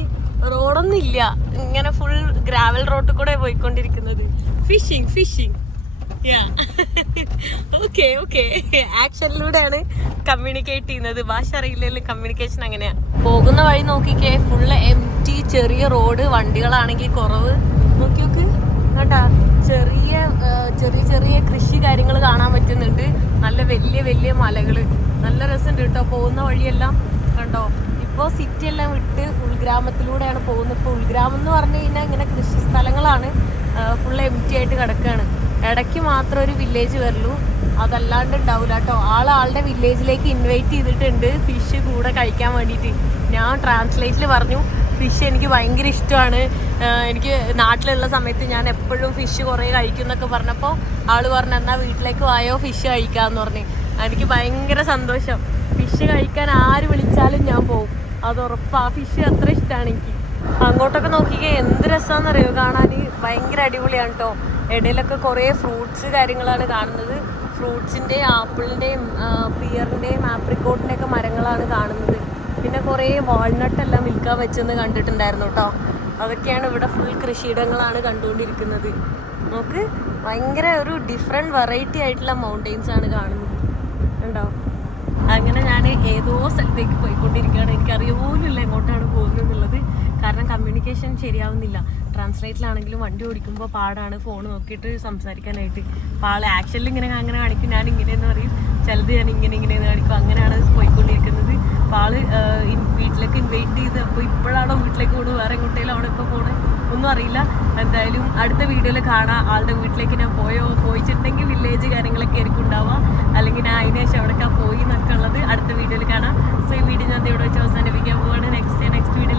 റോഡൊന്നും ഇല്ല, ഇങ്ങനെ ഫുൾ ഗ്രാവൽ റോഡിൽ കൂടെ പോയിക്കൊണ്ടിരിക്കുന്നത്. ഫിഷിങ്. ഓക്കെ. ആക്ഷനിലൂടെയാണ് കമ്മ്യൂണിക്കേറ്റ് ചെയ്യുന്നത്. ഭാഷ അറിയില്ലെങ്കിൽ കമ്മ്യൂണിക്കേഷൻ അങ്ങനെയാ. പോകുന്ന വഴി നോക്കിക്കേ, ഫുള്ള് എംറ്റി, ചെറിയ റോഡ്, വണ്ടികളാണെങ്കിൽ കുറവ്. നോക്കി കേട്ടാ. ചെറിയ കൃഷി കാര്യങ്ങൾ കാണാൻ പറ്റുന്നുണ്ട്. നല്ല വലിയ മലകള്. നല്ല രസമുണ്ട് കേട്ടോ പോകുന്ന വഴിയെല്ലാം കണ്ടോ. ഇപ്പോൾ സിറ്റി എല്ലാം വിട്ട് ഉൾഗ്രാമത്തിലൂടെയാണ് പോകുന്നത്. ഇപ്പോൾ ഉൾഗ്രാമം എന്ന് പറഞ്ഞു കഴിഞ്ഞാൽ ഇങ്ങനെ കൃഷി സ്ഥലങ്ങളാണ്, ഫുൾ എംറ്റി ആയിട്ട് കിടക്കുകയാണ്. ഇടയ്ക്ക് മാത്രം ഒരു വില്ലേജ് വരുള്ളൂ, അതല്ലാണ്ട് ഉണ്ടാവില്ല കേട്ടോ. ആളുടെ വില്ലേജിലേക്ക് ഇൻവൈറ്റ് ചെയ്തിട്ടുണ്ട് ഫിഷ് കൂടെ കഴിക്കാൻ വേണ്ടിയിട്ട്. ഞാൻ ട്രാൻസ്ലേറ്റിൽ പറഞ്ഞു ഫിഷ് എനിക്ക് ഭയങ്കര ഇഷ്ടമാണ്, എനിക്ക് നാട്ടിലുള്ള സമയത്ത് ഞാൻ എപ്പോഴും ഫിഷ് കുറേ കഴിക്കും എന്നൊക്കെ പറഞ്ഞപ്പോൾ ആള് പറഞ്ഞു എന്നാൽ വീട്ടിലേക്ക് വായോ ഫിഷ് കഴിക്കാമെന്ന് പറഞ്ഞു. എനിക്ക് ഭയങ്കര സന്തോഷം. ഫിഷ് കഴിക്കാൻ ആര് വിളിച്ചാലും ഞാൻ പോകും, അത് ഉറപ്പാ. ഫിഷ് അത്ര ഇഷ്ടമാണ് എനിക്ക്. അങ്ങോട്ടൊക്കെ നോക്കിക്കേ, എന്ത് രസമാണെന്നറിയോ കാണാൻ. ഭയങ്കര അടിപൊളിയാണ് കേട്ടോ. ഇടയിലൊക്കെ കുറേ ഫ്രൂട്ട്സ് കാര്യങ്ങളാണ് കാണുന്നത്. ഫ്രൂട്ട്സിൻ്റെയും ആപ്പിളിൻ്റെയും പിയറിൻ്റെയും ആപ്രിക്കോട്ടിൻ്റെയൊക്കെ മരങ്ങളാണ് കാണുന്നത്. പിന്നെ കുറേ വാൾനട്ടെല്ലാം വിൽക്കാൻ വെച്ചെന്ന് കണ്ടിട്ടുണ്ടായിരുന്നു കേട്ടോ. അതൊക്കെയാണ് ഇവിടെ ഫുൾ കൃഷിയിടങ്ങളാണ് കണ്ടുകൊണ്ടിരിക്കുന്നത്. നമുക്ക് ഭയങ്കര ഒരു ഡിഫറെൻറ്റ് വെറൈറ്റി ആയിട്ടുള്ള മൗണ്ടെയ്ൻസ് ആണ് കാണുന്നത്. ഉണ്ടോ? അങ്ങനെ ഞാൻ ഏതോ സ്ഥലത്തേക്ക് പോയിക്കൊണ്ടിരിക്കുകയാണ്. എനിക്കറിയ പോലുമില്ല എങ്ങോട്ടാണ് പോകുന്നത് എന്നുള്ളത്. കാരണം കമ്മ്യൂണിക്കേഷൻ ശരിയാവുന്നില്ല. ട്രാൻസ്ലേറ്റിലാണെങ്കിലും വണ്ടി ഓടിക്കുമ്പോൾ പാടാണ് ഫോൺ നോക്കിയിട്ട് സംസാരിക്കാനായിട്ട്. അപ്പോൾ ആൾ ആക്ഷനിൽ ഇങ്ങനെ അങ്ങനെ കാണിക്കും, ഞാൻ ഇങ്ങനെയെന്ന് പറയും, ചിലത് ഞാൻ ഇങ്ങനെയെന്ന് കാണിക്കും. അങ്ങനെയാണ് പോയിക്കൊണ്ടിരിക്കുന്നത്. അപ്പോൾ ആൾ വീട്ടിലേക്ക് ഇൻവൈറ്റ് ചെയ്ത്, അപ്പോൾ ഇപ്പോഴാണോ വീട്ടിലേക്ക് പോകുന്നത്, വേറെ എങ്ങോട്ടേലും അവിടെ ഇപ്പോൾ പോകുന്നത് ഒന്നും അറിയില്ല. എന്തായാലും അടുത്ത വീഡിയോയിൽ കാണാം ആളുടെ വീട്ടിലേക്ക് ഞാൻ പോയിട്ടുണ്ടെങ്കിൽ വില്ലേജ് കാര്യങ്ങളൊക്കെ ആയിരിക്കും ഉണ്ടാവുക, അല്ലെങ്കിൽ ഞാൻ അതിന് ശേഷം എവിടെയൊക്കെ പോയി എന്നൊക്കെ ഉള്ളത് അടുത്ത വീഡിയോയിൽ കാണാം. സോ ഈ വീഡിയോ ഞാൻ ഇവിടെ വെച്ച് അവസാനിപ്പിക്കാൻ പോവാണ്. Next video